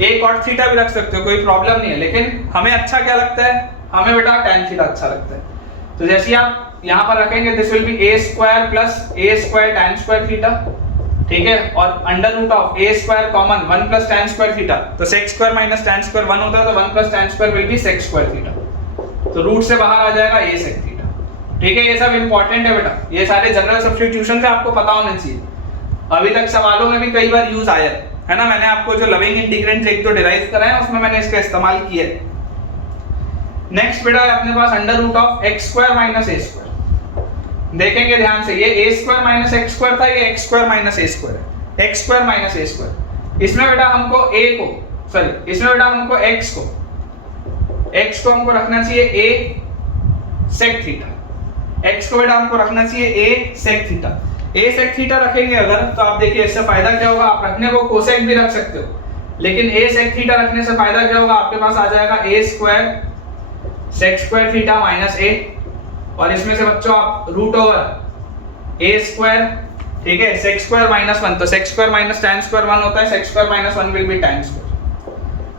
a cot थीटा भी रख सकते हो, कोई प्रॉब्लम नहीं है, लेकिन हमें अच्छा क्या लगता है, हमें बेटा tan थीटा अच्छा लगता है। तो जैसे आप यहाँ पर रखेंगे this will be a square plus a square tan square theta, ठीक है, और under root of a square common 1 plus tan square theta, तो sec square minus tan square 1 होता है, तो 1 plus tan square will be sec square theta, तो root से बाहर आ जाएगा a sec थीटा, ठीक है। ये सब इंपॉर्टेंट है बेटा, ये सारे जनरल सब्स्टिट्यूशन से आपको पता होने चाहिए, अभी तक सवालों में भी कई बार यूज आया है ना। मैंने आपको जो लविंग इंटीग्रेंट एक तो डिराइव कराए उसमें मैंने इसका इस्तेमाल किया है। नेक्स्ट बेटा अपने पास under root of x square minus a square, देखेंगे ध्यान से, ये a square minus x square था, ये x square minus a square है, x square minus a square. इसमें बेटा हमको इसमें बेटा हमको x को हमको रखना चाहिए a sec थीटा, x को बेटा हमको रखना चाहिए a sec theta. a sec theta रखेंगे अगर तो आप देखिए इससे फायदा क्या होगा, आप रखने को cosec भी रख सकते हो, लेकिन a sec थीटा रखने से फायदा क्या होगा, आपके पास आ जाएगा a square sec square theta minus a, और इसमें से बच्चों आप रूट ओवर a स्क्वायर, ठीक है, sec स्क्वायर माइनस 1, तो sec square minus tan square 1 होता है, sec square minus 1 will be tan square,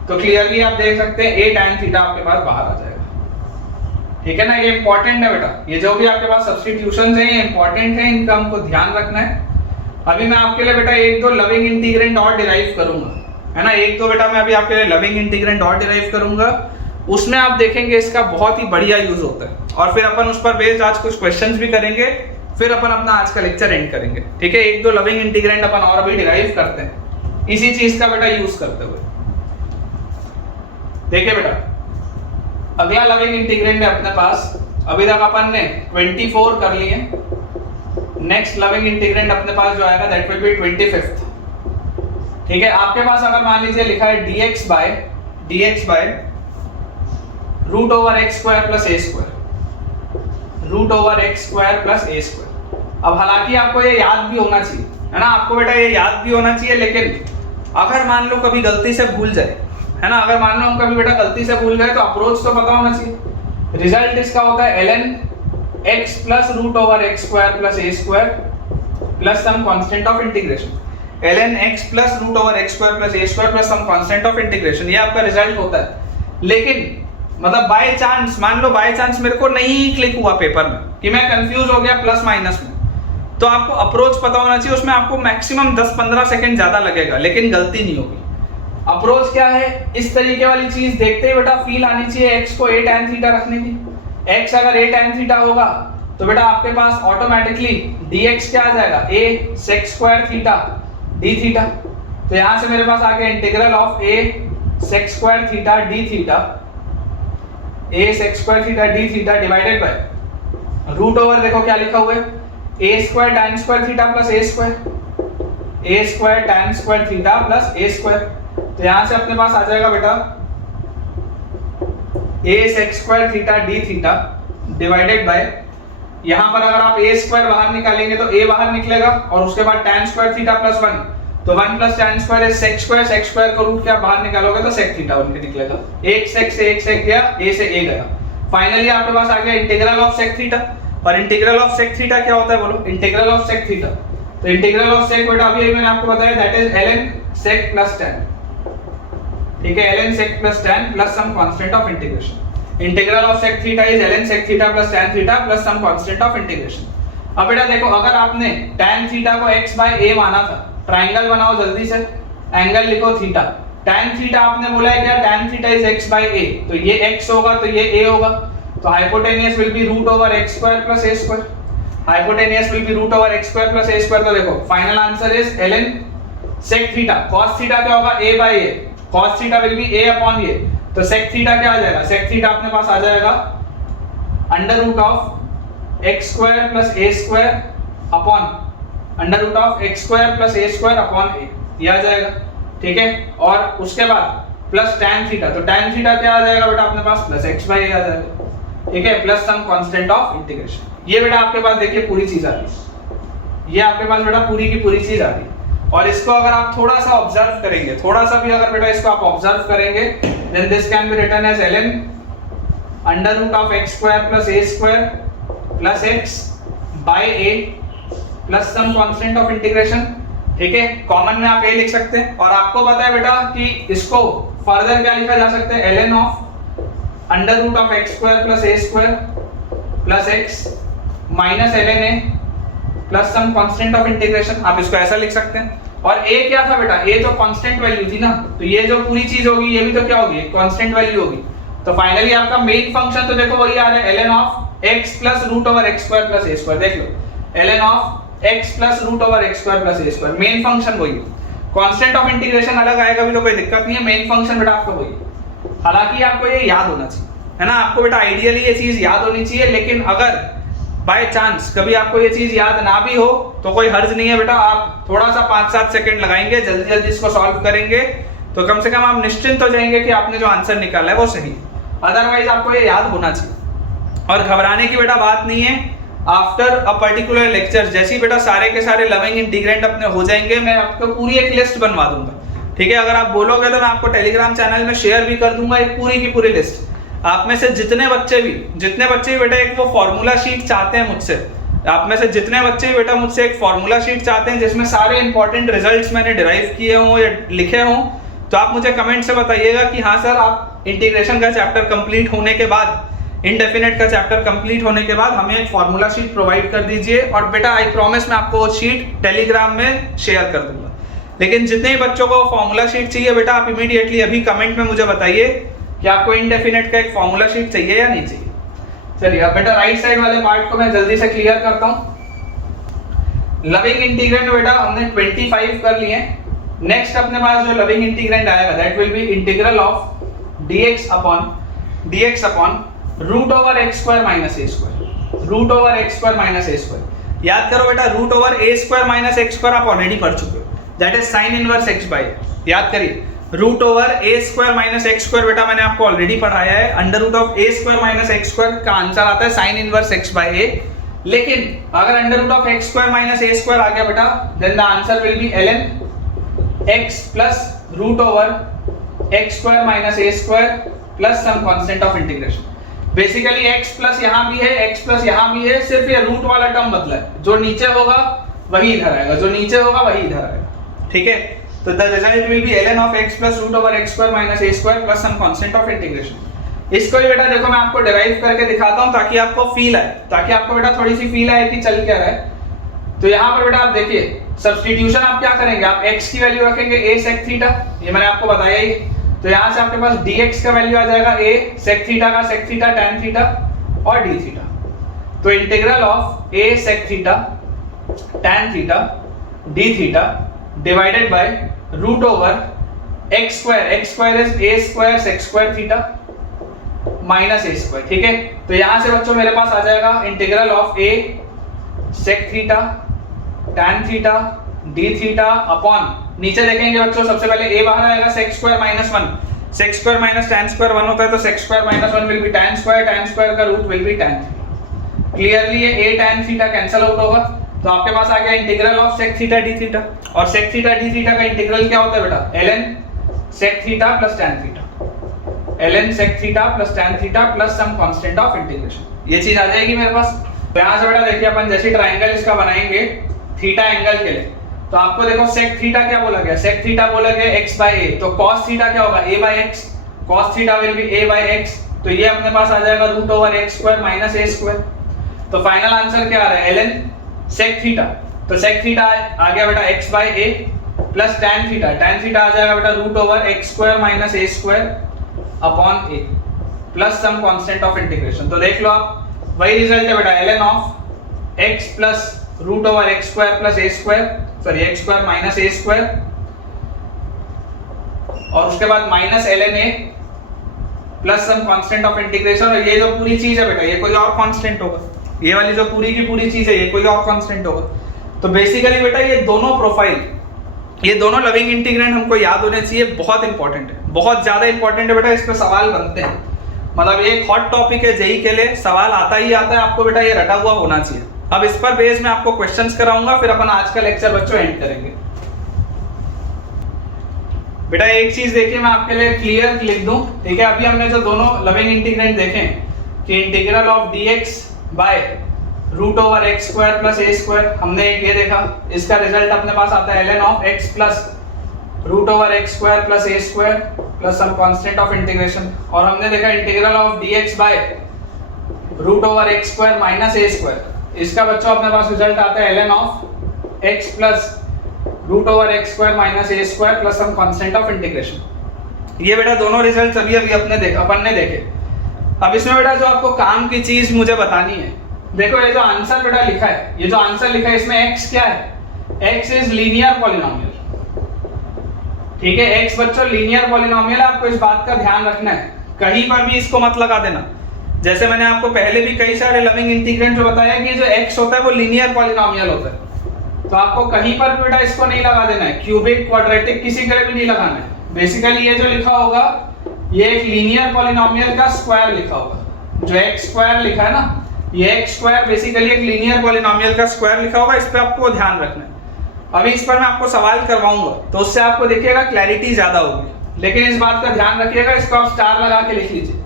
तो क्लियरली आप देख सकते हैं a tan थीटा आपके पास बाहर आ जाएगा, ठीक है ना। ये इंपॉर्टेंट है बेटा, ये जो भी आपके पास सब्स्टिट्यूशंस हैं ये इंपॉर्टेंट है, इनका हमको ध्यान रखना है। अभी मैं आपके लिए बेटा एक दो लविंग इंटीग्रेंट और डिराइव करूंगा, है ना, एक दो बेटा मैं अभी आपके लिए लविंग इंटीग्रेंट और डिराइव करूंगा, उसमें आप देखेंगे इसका बहुत ही बढ़िया यूज होता है, और फिर अपन उस पर बेस्ड आज कुछ क्वेश्चंस भी करेंगे, फिर अपन अपना आज का लेक्चर एंड करेंगे। ठीक है, एक दो लविंग इंटीग्रेंड अपन और भी डिराइव करते हैं इसी चीज का बेटा यूज करते हुए। देखिए बेटा, अगला लविंग इंटीग्रेंड है अपने पास, अभी तक अपन ने 24 कर लिए। नेक्स्ट लविंग इंटीग्रेंड अपने पास जो आएगा दैट विल बी 25th। ठीक है, आपके पास अगर मान लीजिए लिखा है dx by root over x square plus a square, root over x square plus a square. अब हालांकि आपको ये याद भी होना चाहिए, है ना, आपको बेटा ये याद भी होना चाहिए, लेकिन अगर मान लो कभी गलती से भूल जाए, है ना, अगर मान लो हम कभी बेटा गलती से भूल गए तो अप्रोच तो पता होना चाहिए। रिजल्ट इसका होता है ln x plus root over x square plus a square plus some constant of integration. ln x plus root over x square plus a square plus some constant of integration, ये आपका result होता है। लेकिन मतलब by chance, मान लो by chance मेरे को नहीं क्लिक हुआ पेपर में कि मैं कंफ्यूज हो गया प्लस माइनस में, तो आपको अप्रोच पता होना चाहिए, उसमें आपको मैक्सिमम 10-15 सेकंड ज्यादा लगेगा लेकिन गलती नहीं होगी। अप्रोच क्या है, इस तरीके वाली चीज देखते ही बेटा फील आनी चाहिए x को a tan थीटा रखने की। x अगर a tan थीटा होगा तो बेटा आपके पास ऑटोमेटिकली dx क्या आ जाएगा, a sec square theta d theta. तो यहां से मेरे पास आ गया integral of a sec square theta d theta, a sec square theta d theta divided by root over, देखो क्या लिखा हुआ है, a square tan square theta plus a square, a square tan square theta plus a square. तो यहां से अपने पास आ जाएगा बेटा a sec square theta d theta divided bye, यहां पर अगर आप a स्क्वायर बाहर निकालेंगे तो a बाहर निकलेगा, और उसके बाद tan स्क्वायर थीटा प्लस 1, तो 1 प्लस tan स्क्वायर है sec स्क्वायर का रूट क्या बाहर निकालोगे तो sec थीटा बन के निकलेगा। एक sec से एक sec गया, a से a गया, फाइनली आपके पास आ गया इंटीग्रल ऑफ sec थीटा। और इंटीग्रल ऑफ sec थीटा क्या होता है बोलो, इंटीग्रल ऑफ sec थीटा, तो इंटीग्रल ऑफ sec बेटा अभी मैंने आपको बताया that is ln sec plus tan। ठीक है, ln sec plus tan plus some constant of integration. Integral of sec theta is ln sec theta plus tan theta plus some constant of integration. अब बेटा देखो, अगर आपने tan theta को x by a माना था, ट्रायंगल बनाओ जल्दी से, एंगल लिखो थीटा, tan थीटा आपने बोला है क्या, tan theta is x by a, तो ये x होगा तो ये a होगा, तो hypotenuse will be root over x square plus a square, hypotenuse will be root over x square plus a square. तो देखो final answer is ln sec theta, cos theta क्या होगा, a by a, cos theta will be a upon a, तो sec theta क्या आ जाएगा, sec theta अपने पास आ जाएगा under root of x square plus a square upon under root of x square plus a square upon a, ये आ जाएगा। ठीक है, और उसके बाद प्लस tan थीटा, तो tan थीटा क्या आ जाएगा बेटा अपने पास, प्लस x बाय a आ जाएगा। ठीक है, plus some constant of integration. ये बेटा आपके पास देखिए पूरी चीज आ रही, ये आपके पास बेटा पूरी की पूरी चीज आ रही, और इसको अगर आप थोड़ा सा ऑब्जर्व करेंगे, थोड़ा सा भी अगर बेटा इसको आप ऑब्जर्व करेंगे, then this can be written as ln under root of x square plus a square plus x by a plus some constant of integration. ठीक है, कॉमन में आप a लिख सकते हैं, और आपको पता है बेटा कि इसको फर्दर क्या लिखा जा सकता है, ln of under root of x square plus a square plus x minus ln a plus some constant of integration, आप इसको ऐसा लिख सकते हैं। और a क्या था बेटा, a तो कांस्टेंट वैल्यू थी ना, तो ये जो पूरी चीज होगी ये भी तो क्या होगी, कांस्टेंट वैल्यू होगी। तो फाइनली आपका मेन फंक्शन तो देखो वही आ रहा है, ln of x plus root over x square plus a square, देख लो ln of x plus root over x square plus a square, main function वही है। कांस्टेंट ऑफ इंटीग्रेशन अलग आएगा भी तो कोई दिक्कत नहीं है, मेन फंक्शन बेटा आपका वही है। हालांकि आपको ये याद होना चाहिए, है ना, आपको बेटा आइडियली ये चीज याद होनी चाहिए, लेकिन अगर बाय चांस कभी आपको ये चीज याद ना भी हो तो कोई हर्ज नहीं है बेटा, आप थोड़ा सा 5-7 सेकंड लगाएंगे, जल्दी जल्दी इसको सॉल्व करेंगे तो कम से कम आप निश्चिंत हो जाएंगे कि आपने जो आंसर निकाला है वो सही है। अदरवाइज आपको ये याद होना चाहिए, और घबराने की बेटा बात नहीं है। आफ्टर अ पर्टिकुलर लेक्चर जैसे ही बेटा सारे के सारे लविंग इंटीग्रेंट अपने हो जाएंगे, मैं आपको पूरी एक लिस्ट बनवा दूंगा। ठीक है, अगर आप बोलोगे तो मैं आपको टेलीग्राम चैनल में शेयर भी कर दूंगा एक पूरी की पूरी लिस्ट। आप में से जितने बच्चे भी बेटा एक वो फॉर्मूला शीट चाहते हैं मुझसे, आप में से जितने बच्चे भी बेटा मुझसे एक फॉर्मूला शीट चाहते हैं जिसमें सारे इंपॉर्टेंट रिजल्ट्स मैंने डिराइव किए हों या लिखे हों, तो आप मुझे कमेंट से बताइएगा कि हाँ सर, आप इंटीग्रेशन का चैप्टर कंप्लीट होने के बाद, इंडेफिनेट का चैप्टर कंप्लीट होने के बाद हमें एक फॉर्मूला शीट प्रोवाइड कर दीजिए, और बेटा आई प्रॉमिस मैं आपको वो शीट टेलीग्राम में शेयर कर दूंगा। लेकिन जितने ही बच्चों को फॉर्मूला शीट चाहिए बेटा, आप इमीडिएटली अभी कमेंट में मुझे बताइए कि आपको इनडेफिनेट का एक फॉर्मूला शीट चाहिए या नहीं चाहिए। चलिए अब बेटा राइट साइड वाले पार्ट को मैं जल्दी से क्लियर करता हूँ। लविंग इंटीग्रैंड बेटा हमने 25 कर लिए। नेक्स्ट अपने पास जो लविंग इंटीग्रैंड आएगा that will be integral of dx upon root over x square minus a square, root over x square minus a square. याद करो बेटा root over a square minus x square आप already पढ़ चुके हो, that is sine inverse x by. याद करिए root over a square minus x square बेटा मैंने आपको ऑलरेडी पढ़ाया है। Under root of a square minus x square का आंसर आता है sine inverse x by a. लेकिन अगर under root of x square minus a square आ गया बेटा then the answer will be ln x plus root over x square minus a square plus some constant of integration. Basically x plus यहाँ भी है, x plus यहाँ भी है, सिर्फ ये रूट वाला टर्म बदला है। जो नीचे होगा वही इधर आएगा, जो नीचे होगा वही इधर आएगा। ठीक है, तो the result will be ln of x plus root over x square minus a square plus some constant of integration. इसको भी बेटा देखो मैं आपको डिराइव करके दिखाता हूँ ताकि आपको फील आए, ताकि आपको बेटा थोड़ी सी फील आए कि चल क्या रहा है। तो यहाँ पर बेटा आप देखिए सब्स्टिट्यूशन आप क्या करेंगे, आप x की वैल्यू रखेंगे a sec थीटा, ये मैंने आपको बताया ही। तो यहाँ से आपके पास dx का वैल्यू आ जाएगा a sec थीटा का sec थीटा tan थीटा और d थीटा। तो integral of a sec theta tan theta d theta divided by root over x square is a square sec square theta minus a square. ठीक है, तो यहाँ से बच्चों मेरे पास आ जाएगा integral of a sec theta tan theta d theta upon नीचे देखेंगे बच्चों सबसे पहले a बाहर आएगा sec square minus 1, sec square minus tan square 1 होता है तो sec square minus 1 will be tan square का root will be tan theta. Clearly ये a tan theta cancel out होगा, तो आपके पास आ गया integral of sec theta d theta. और sec थीटा d थीटा का इंटीग्रल क्या होता है बेटा ln sec theta plus tan theta, ln sec theta plus tan theta plus some constant of integration. ये चीज आ जाएगी मेरे पास। तो यहाँ से बेटा देखिए अपन जैसे ट्रायंगल इसका बनाएंगे थीटा एंगल के लिए, तो आपको देखो sec थीटा क्या बोला गया, sec थीटा बोला गया x बाय a, तो cos थीटा क्या होगा a by x, cos theta will be a by x। तो ये अपने पास आ जाएगा root over x square minus a square. तो फाइनल आंसर क्या आ रहा है ln sec थीटा, तो sec थीटा आ गया बेटा x by a plus tan theta आ जाएगा बेटा root over x square minus a square upon a plus some constant of integration. तो देख लो आप वही रिजल्ट है बेटा ln of x plus root over x square plus a square, sorry x square minus a square और उसके बाद minus ln a plus some constant of integration. और ये जो पूरी चीज है बेटा ये कोई और कांस्टेंट होगा, ये वाली जो पूरी की पूरी चीज है ये कोई और कांस्टेंट होगा। तो बेसिकली बेटा ये दोनों प्रोफाइल, ये दोनों लविंग इंटीग्रैंड हमको याद होने चाहिए, बहुत इंपॉर्टेंट है, बहुत ज्यादा इंपॉर्टेंट है बेटा। इस पे सवाल बनते हैं, मतलब ये एक हॉट टॉपिक है जेई के लिए, सवाल आता ही आता है आपको बेटा, ये रटा हुआ होना चाहिए। अब इस पर बेस में आपको क्वेश्चंस कराऊंगा, फिर अपन आज का लेक्चर बच्चों एंड करेंगे। बेटा एक चीज देखिए मैं आपके लिए क्लियर लिख दूं, ठीक है। अभी हमने जो दोनों लविंग इंटीग्रैंड देखे कि integral of dx by root over x square plus a square, हमने ये देखा, इसका रिजल्ट अपने पास आता है ln of x plus root over x square plus a square plus some constant of integration. और हमने देखा integral of dx by root over x square minus a square, इसका बच्चों अपने पास रिजल्ट आता है ln of x plus root over x square minus a square plus some constant of integration. ये बेटा दोनों रिजल्ट्स अभी अपन ने देखे। अब इसमें बेटा जो आपको काम की चीज मुझे बतानी है, देखो ये जो आंसर बेटा लिखा है, ये जो आंसर लिखा है इसमें x क्या है, x इज लीनियर पॉलिनोमियल। ठीक है, x बच्चों लीनियर पॉलिनोमियल है, आपको इस बात का ध्यान रखना है, कहीं पर भी इसको मत लगा देना। जैसे मैंने आपको पहले भी कई सारे लविंग इंटीग्रैंड में बताया कि जो x होता है वो लीनियर पॉलिनोमियल होता है, तो आपको कहीं पर बेटा इसको नहीं लगा देना है, क्यूबिक क्वाड्रेटिक किसी के लिए भी नहीं लगाना है। बेसिकली ये जो लिखा होगा ये एक लीनियर पॉलिनोमियल का स्क्वायर लिखा होगा, जो x स्क्वायर लिखा है ना, ये x स्क्वायर बेसिकली एक लीनियर पॉलिनोमियल का स्क्वायर लिखा होगा, इस पे आपको ध्यान रखना है। अभी इस पर मैं आपको सवाल करवाऊंगा तो उससे आपको देखिएगा क्लैरिटी ज्यादा होगी, लेकिन इस बात का ध्यान रखिएगा, इसको आप स्टार लगा के लिख लीजिए।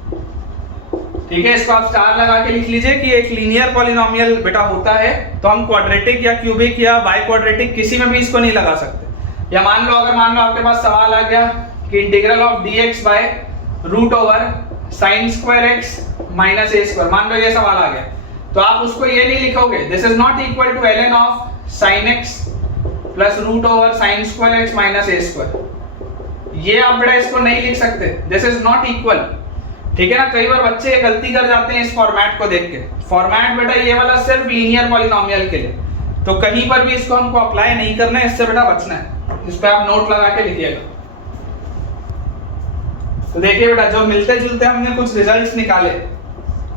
ठीक है, इसको आप स्टार लगा के लिख लीजिए कि एक लीनियर पॉलिनोमियल बेटा होता है तो हम क्वाड्रेटिक या क्यूबिक या बाई क्वाड्रेटिक किसी में भी इसको नहीं लगा सकते। या मान लो आपके पास सवाल आ गया कि integral of dx by root over sine square x minus a square, मान लो ये सवाल आ गया, तो आप उसको ये नहीं लिखोगे this is not equal to ln of sine x plus root over sine square x minus a square, ये आप बेटा इसको नहीं लिख सकते, दिस इज नॉट इक्वल। ठीक है ना। कई बार बच्चे ये गलती कर जाते हैं इस फॉर्मेट को देख के। फॉर्मेट बेटा ये वाला सिर्फ लीनियर पॉलिनोमियल के लिए, तो कहीं पर भी इसको हमको अप्लाई नहीं करना है, इससे बेटा बचना है। इस पे आप नोट लगा के लिखिएगा। तो देखिए बेटा, जो मिलते जुलते हमने कुछ रिजल्ट्स निकाले।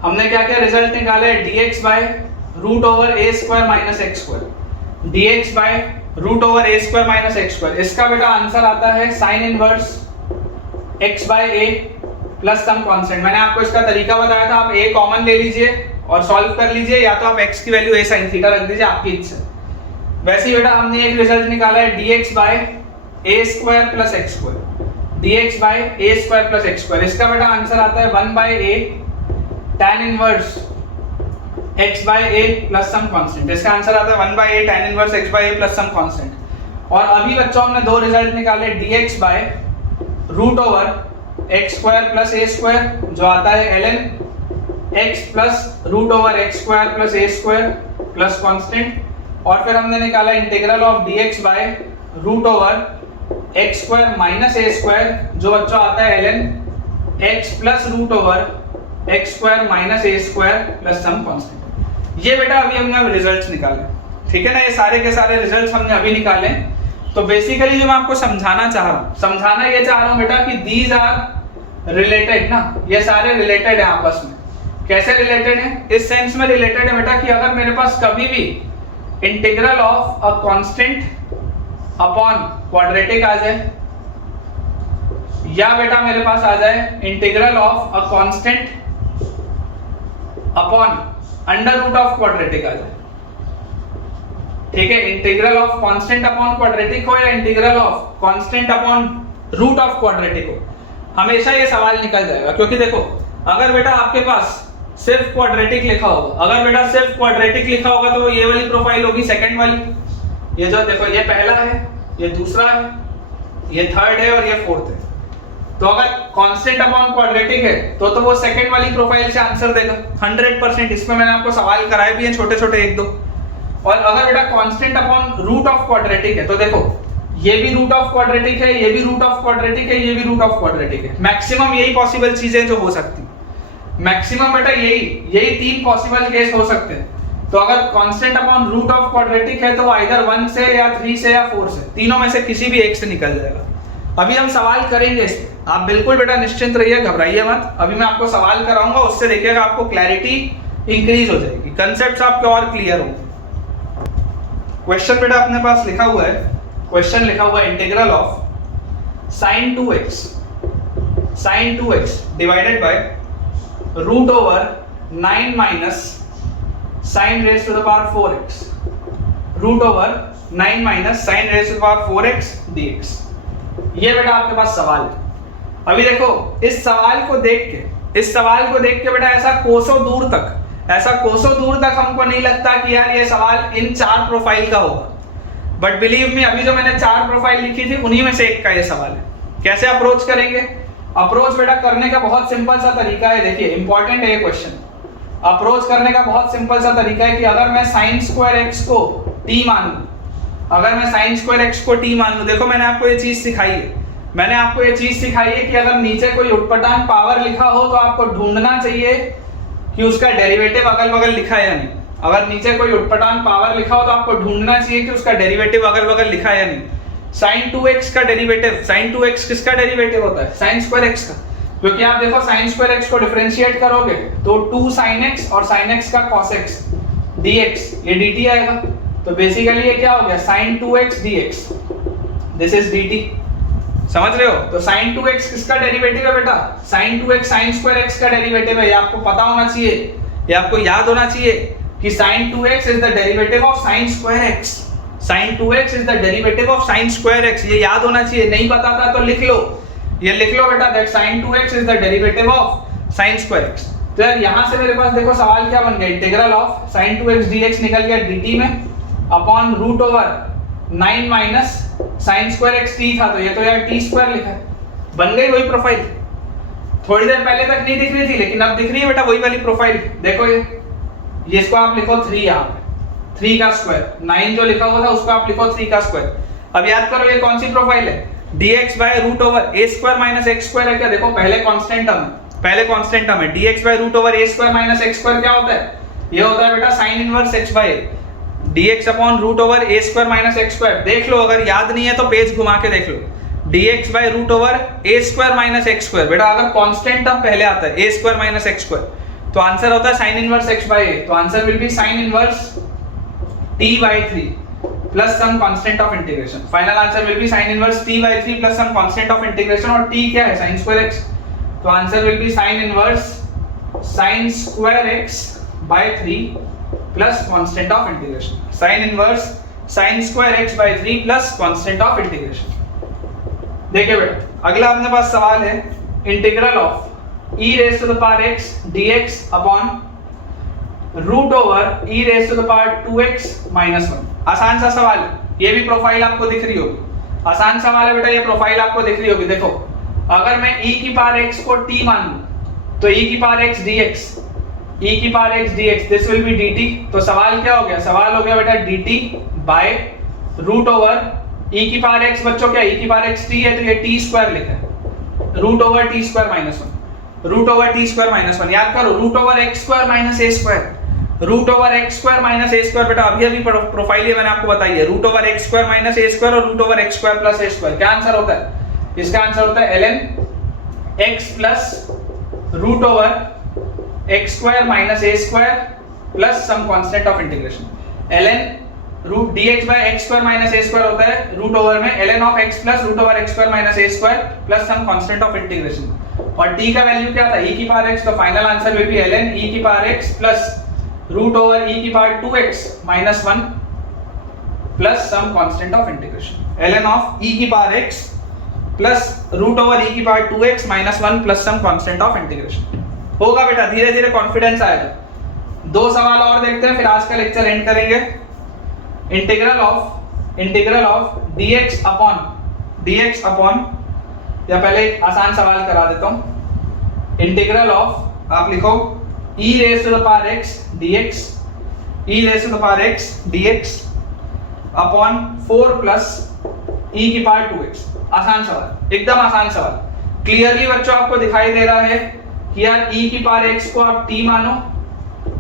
हमने क्या क्या रिजल्ट निकाले? dx by root over a square minus x square, dx by root over a square minus x square. इसका बेटा आंसर आता है sine inverse x by a plus some constant. मैंने आपको इसका तरीका बताया था, आप a कॉमन ले लीजिए और सॉल्व कर लीजिए, या तो आप x की वैल्यू a sin थीटा रख दीजिए, आपकी इच्छा। वैसे ही बेटा हमने एक रिजल्ट निकाला है dx by a square plus x square, dx by a square plus x square. इसका बेटा आंसर आता है 1 by a tan inverse x by a plus some constant. इसका आंसर आता है 1 by a tan inverse x by a plus some constant. और अभी बच्चों हमने दो रिजल्ट निकाले, dx by root over x square plus a square, जो आता है ln x plus root over x square plus a square plus constant. और फिर हमने निकाला integral of dx by root over x square minus a square, जो बच्चों आता है ln x plus root over x square minus a square plus some constant. ये बेटा अभी हमने रिजल्ट्स निकाले, ठीक है ना। ये सारे के सारे रिजल्ट्स हमने अभी निकाले। तो बेसिकली जो मैं आपको समझाना चाह रहा हूँ, समझाना ये चाह रहा हूँ बेटा कि दीज आर रिलेटेड ना, ये सारे रिलेटेड है आपस में। कैसे रिलेटेड है? इस सेंस में रिलेटेड है बेटा कि अगर मेरे पास कभी भी integral of a constant upon quadratic आ जाए, या बेटा मेरे पास आ जाए integral of a constant upon under root of quadratic आ जाए, ठीक है। Integral of constant upon quadratic हो या integral of constant upon root of quadratic हो, हमेशा ये सवाल निकल जाएगा। क्योंकि देखो, अगर बेटा आपके पास सिर्फ क्वाड्रेटिक लिखा होगा, अगर बेटा सिर्फ क्वाड्रेटिक लिखा होगा तो ये वाली प्रोफाइल होगी, सेकंड वाली। ये जो देखो, ये पहला है, ये दूसरा है, ये थर्ड है और ये फोर्थ है। तो अगर कांस्टेंट अपॉन क्वाड्रेटिक है तो वो सेकंड वाली प्रोफाइल से आंसर देगा 100%। इसमें मैंने आपको सवाल कराए भी हैं छोटे छोटे एक दो। और अगर बेटा constant upon root of quadratic है तो देखो, ये भी रूट ऑफ क्वाड्रेटिक है, ये भी रूट ऑफ क्वाड्रेटिक है, ये भी रूट ऑफ क्वाड्रेटिक है। मैक्सिमम यही पॉसिबल चीजें जो हो सकती, मैक्सिमम बेटा यही तीन पॉसिबल केस हो सकते हैं। तो अगर constant upon root of quadratic है तो आइदर 1 से या 3 से या 4 से, तीनों में से किसी भी एक से निकल जाएगा। अभी हम सवाल करेंगे इस पे, आप बिल्कुल बेटा निश्चिंत रहिए, घबराइए मत। अभी मैं आपको सवाल कराऊंगा, उससे देखिएगा आपको क्लैरिटी इंक्रीज हो जाएगी, कंसेप्ट्स आपके और क्लियर होंगे। क्वेश्चन बेटा अपने पास लिखा हुआ है, क्वेश्चन लिखा हुआ है integral of sin 2x divided by root over 9 minus sin raise to the power 4x, root over 9 minus sin raise to the power 4x dx। ये बेटा आपके पास सवाल है। अभी देखो, इस सवाल को देख के बेटा ऐसा कोसों दूर तक हमको नहीं लगता कि यार ये सवाल इन 4 प्रोफाइल का होगा। बट बिलीव मी, अभी जो मैंने 4 प्रोफाइल लिखी थी उन्हीं में से एक का ये सवाल है। कैसे अप्रोच करेंगे? अप्रोच बेटा करने का बहुत सिंपल सा तरीका है। देखिए, इंपॉर्टेंट है ये क्वेश्चन। अप्रोच करने का बहुत सिंपल सा तरीका है कि अगर मैं sin स्क्वायर x को t मान लूं, देखो मैंने आपको ये चीज सिखाई है कि अगर नीचे कोई उटपटांग पावर लिखा हो तो आपको ढूंढना चाहिए कि उसका डेरिवेटिव अगल बगल लिखा है या नहीं। अगर नीचे कोई उटपटांग पावर लिखा हो तो आपको ढूंढना चाहिए कि उसका डेरिवेटिव अगल बगल लिखा है या नहीं। sin 2x का डेरिवेटिव, sin 2x किसका डेरिवेटिव होता है? sin स्क्वायर x का। क्योंकि आप देखो sin स्क्वायर x को डिफरेंशिएट करोगे तो 2 sin x और sin x का cos x dx, ये dt आएगा। तो बेसिकली ये क्या हो गया? sin 2x dx, this is dt। समझ रहे हो? तो sin 2x किसका डेरिवेटिव है बेटा? sin 2x sin square x का डेरिवेटिव है। ये आपको पता होना चाहिए, ये आपको याद होना चाहिए कि sin 2x is the derivative of sin square x, sin 2x is the derivative of sin square x। ये याद होना चाहिए। नहीं पता था तो लिख लो, ये लिख लो बेटा, that sin 2x is the derivative of sin square x। तो यार यहाँ से मेरे पास देखो सवाल क्या बन गया, integral of sin 2x dx निकल गया dt में upon root over 9 minus sin square x t था, तो ये तो यार t स्क्वायर लिखा है, बन गई वही प्रोफाइल। थोड़ी देर पहले तक नहीं दिख रही थी लेकिन अब दिख रही है बेटा वही वाली प्रोफाइल। देखो ये इसको आप लिखो 3, यहाँ पे 3 का स्क्वायर, 9 जो लिखा हुआ था उसको आप लिखो 3 का स्क्वायर। अब याद करो ये कौन सी प्रोफाइल है? dx by root over a square minus x square है क्या? देखो पहले कांस्टेंट टर्म है, पहले कांस्टेंट टर्म है dx by root over a square minus x square क्या होता है, ये होता है बेटा sine inverse x by dx upon root over a square minus x square. देख लो, अगर याद नहीं है तो पेज घुमा के देख लो, dx by root over a square minus x square. बेटा अगर कांस्टेंट टर्म पहले आता है a square minus x square तो आंसर होता है sine inverse x by a, तो answer will be sine inverse t by 3 plus some constant of integration. Final answer will be sine inverse t by 3 plus some constant of integration, और t क्या है, sin square x, तो answer will be sine inverse sin square x by 3 plus constant of integration. Sine inverse sin square x by 3 plus constant of integration. देखिए बेटा अगला अपने पास सवाल है integral of e raise to the power x dx upon root over e raise to the power 2x minus 1। आसान सा सवाल है, ये भी प्रोफाइल आपको दिख रही होगी, आसान सवाल है बेटा, ये प्रोफाइल आपको दिख रही होगी। देखो अगर मैं e की पावर x को t मान लूं तो e की पावर x dx, e की power x dx this will be dt, तो सवाल क्या हो गया, सवाल हो गया बेटा dt by root over e की पावर x, बच्चों क्या e की पावर x t है तो ये t स्क्वायर लिखा है, root over t square minus 1, root over t square minus 1। याद करो root over x square minus a square, root over x square minus a square. बेटा अभी प्रोफाइल ये मैंने आपको बताई है, root over x square minus a square और root over x square plus a square. क्या आंसर होता है, इसका आंसर होता है ln x plus root over x square minus a square plus some constant of integration. ln root dx by x square minus a square होता है root over में ln of x plus root over x square minus a square plus some constant of integration, और t का value क्या था e की power x, तो final answer will be ln e की power x plus root over e की power 2x minus 1 plus some constant of integration. ln of e की power x plus root over e की power 2x minus 1 plus some constant of integration. होगा बेटा, धीरे धीरे confidence आएगा। दो सवाल और देखते हैं फिर आज का लेक्चर एंड करेंगे। इंटीग्रल ऑफ dx अपॉन या पहले एक आसान सवाल करा देता हूं। इंटीग्रल ऑफ आप लिखो e raise to the power x dx, e raise to the power x dx upon 4 plus e की पावर 2x। आसान सवाल, एकदम आसान सवाल। क्लियरली बच्चों आपको दिखाई दे रहा है कि यार e की पावर x को आप t मानो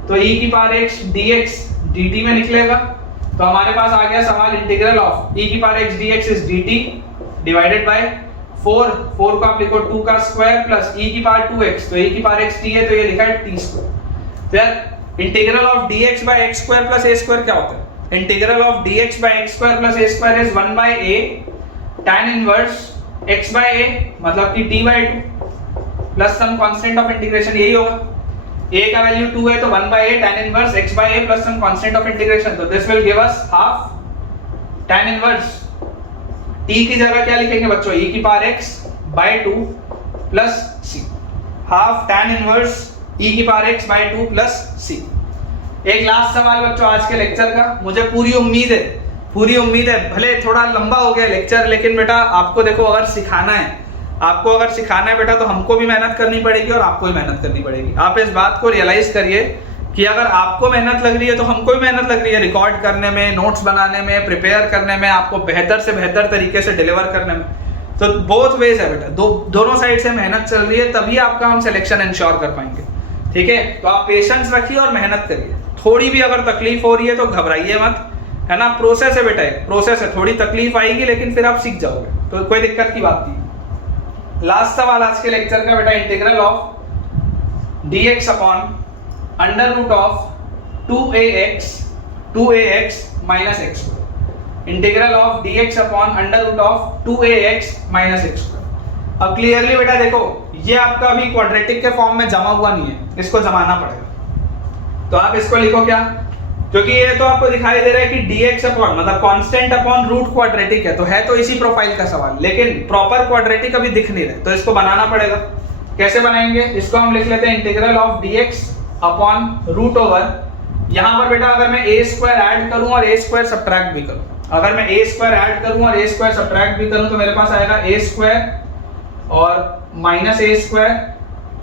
तो e की पावर x dx dt में निकलेगा, तो हमारे पास आ गया सवाल इंटीग्रल ऑफ e की power x dx is dt divided by 4 को आप लिखो 2 का स्क्वायर प्लस e की पावर 2x, तो e की पावर x t है तो ये लिखा है t स्क्वायर। तो यार integral of dx by x square plus a square क्या होता है, integral of dx by x square plus a square is 1 by a tan inverse x by a मतलब कि t by 2 plus some constant of integration, यही होगा। a का value 2 है तो 1 by a tan inverse x by a plus some constant of integration, तो this will give us half tan inverse t की जगह क्या लिखेंगे बच्चों, e की power x by 2 plus c, half tan inverse e की power x by 2 plus c। एक last सवाल बच्चों आज के लेक्चर का, मुझे पूरी उम्मीद है भले थोड़ा लंबा हो गया लेक्चर, लेकिन बेटा आपको देखो अगर सिखाना है बेटा तो हमको भी मेहनत करनी पड़ेगी और आपको भी मेहनत करनी पड़ेगी। आप इस बात को रियलाइज करिए कि अगर आपको मेहनत लग रही है तो हमको भी मेहनत लग रही है, रिकॉर्ड करने में, नोट्स बनाने में, प्रिपेयर करने में, आपको बेहतर से बेहतर तरीके से डिलीवर करने में। तो बोथ वेज है बेटा, दोनों साइड से मेहनत चल रही है, तभी आपका हम सिलेक्शन इंश्योर कर पाएंगे। ठीक है, तो आप पेशेंस रखिए और मेहनत करिए। थोड़ी भी अगर तकलीफ हो रही है तो घबराइए मत, है ना, प्रोसेस है बेटा, प्रोसेस है, थोड़ी तकलीफ आएगी लेकिन फिर आप सीख जाओगे, तो कोई दिक्कत की बात नहीं। लास्ट सवाल आज के लेक्चर का बेटा, integral of dx upon under root of 2ax minus x, integral of dx upon under root of 2ax minus x। अब क्लियरली बेटा देखो, ये आपका अभी क्वाड्रेटिक के फॉर्म में जमा हुआ नहीं है, इसको जमाना पड़ेगा। तो आप इसको लिखो क्या, क्योंकि ये तो आपको दिखाई दे रहा है कि dx अपॉन मतलब कांस्टेंट अपॉन रूट क्वाड्रेटिक है तो इसी प्रोफाइल का सवाल, लेकिन प्रॉपर क्वाड्रेटिक अभी दिख नहीं रहा, तो इसको बनाना पड़ेगा। कैसे बनाएंगे, इसको हम लिख लेते हैं integral of dx upon root over, यहां पर बेटा अगर मैं a स्क्वायर ऐड करूं और a स्क्वायर सब्ट्रैक्ट भी करूं, अगर मैं a स्क्वायर ऐड करूं और a स्क्वायर सब्ट्रैक्ट भी करूं तो मेरे पास आएगा a स्क्वायर और माइनस a स्क्वायर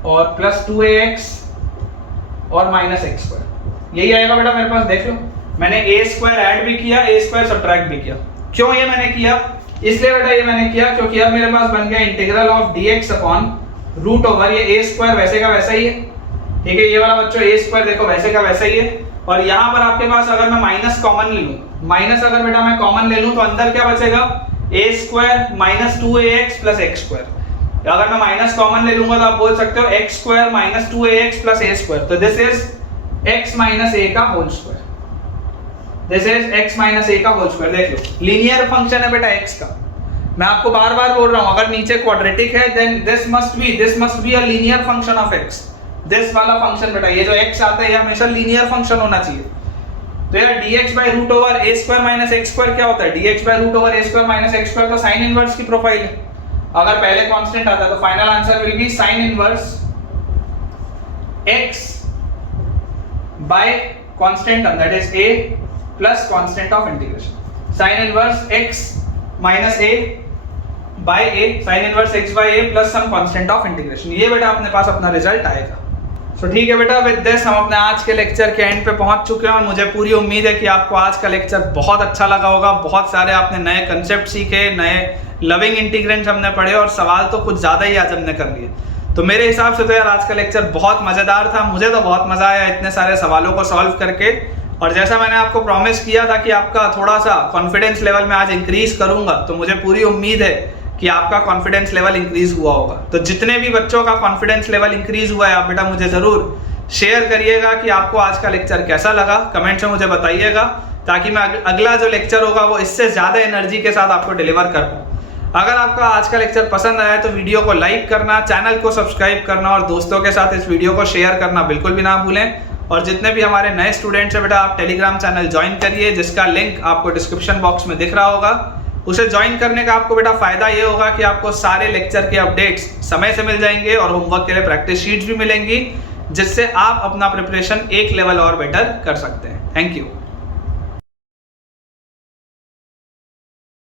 और प्लस 2ax और माइनस x स्क्वायर, यही आएगा बेटा मेरे पास। देख लो, मैंने a स्क्वायर ऐड भी किया, a स्क्वायर सब्ट्रैक्ट भी किया। क्यों ये मैंने किया, इसलिए बेटा ये मैंने किया क्योंकि अब मेरे पास बन गया integral of dx upon root over ये ए स्क्वायर वैसे का वैसा ही है, ठीक है। ये वाला बच्चों ए स्क्वायर देखो वैसे का वैसा ही है। और यहाँ पर आपके पास अगर मैं माइनस कॉमन ले लूं, माइनस अगर बेटा मैं कॉमन ले लूं तो अंदर क्या बचेगा, a square minus 2ax plus x square. अगर मैं माइनस कॉमन ले लूंगा तो आप बोल सकते हो x square minus 2ax plus a square. तो this is x minus a का whole square, this is x minus a का होल स्क्वायर। देख लो लीनियर फंक्शन है बेटा x का। मैं आपको बार बार बोल रहा हूं अगर नीचे क्वाड्रेटिक है then this must be a linear function of x। This वाला फंक्शन बेटा ये जो x आता है ये हमेशा लीनियर फंक्शन होना चाहिए। तो यार dx by root over a square minus x square क्या होता है, dx by root over a square minus x square तो साइन इनवर्स की प्रोफाइल है। अगर पहले कांस्टेंट आता है तो final answer will be sine inverse x by constant that is a plus constant of integration. Sine inverse x minus a by a, sine inverse x by a plus some constant of integration. ये बेटा अपने पास अपना result आएगा। तो ठीक है बेटा, with this हम अपने आज के लेक्चर के एंड पे पहुंच चुके हैं और मुझे पूरी उम्मीद है कि आपको आज का लेक्चर बहुत अच्छा लगा होगा। बहुत सारे आपने नए कंसेप्ट सीखे, नए लविंग इंटीग्रेंट्स हमने पढ़े और सवाल तो कुछ ज़्यादा ही आज हमने कर लिए। तो मेरे हिसाब से तो यार आज का लेक्चर बहुत मज़ेदार था, मुझे तो बहुत मज़ा आया इतने सारे सवालों को सॉल्व करके। और जैसा मैंने आपको प्रॉमिस किया था कि आपका थोड़ा सा कॉन्फिडेंस लेवल में आज इंक्रीज करूंगा, तो मुझे पूरी उम्मीद है कि आपका कॉन्फिडेंस लेवल इंक्रीज हुआ होगा। तो जितने भी बच्चों का कॉन्फिडेंस लेवल इंक्रीज हुआ है आप बेटा मुझे जरूर शेयर करिएगा कि आपको आज का लेक्चर कैसा लगा, कमेंट में मुझे बताइएगा ताकि मैं अगला जो लेक्चर होगा वो इससे ज्यादा एनर्जी के साथ आपको डिलीवर कर पाऊँ। अगर आपका आज का लेक्चर पसंद आया तो वीडियो को लाइक करना, चैनल को सब्सक्राइब करना और दोस्तों के साथ इस वीडियो को शेयर करना बिल्कुल भी ना भूलें। और जितने भी हमारे नए स्टूडेंट्स हैं बेटा आप टेलीग्राम चैनल ज्वाइन करिए जिसका लिंक आपको डिस्क्रिप्शन बॉक्स में दिख रहा होगा। उसे ज्वाइन करने का आपको बेटा फायदा ये होगा कि आपको सारे लेक्चर के अपडेट्स समय से मिल जाएंगे और होमवर्क के लिए प्रैक्टिस शीट्स भी मिलेंगी, जिससे आप अपना प्रिपरेशन एक लेवल और बेटर कर सकते हैं। Thank you.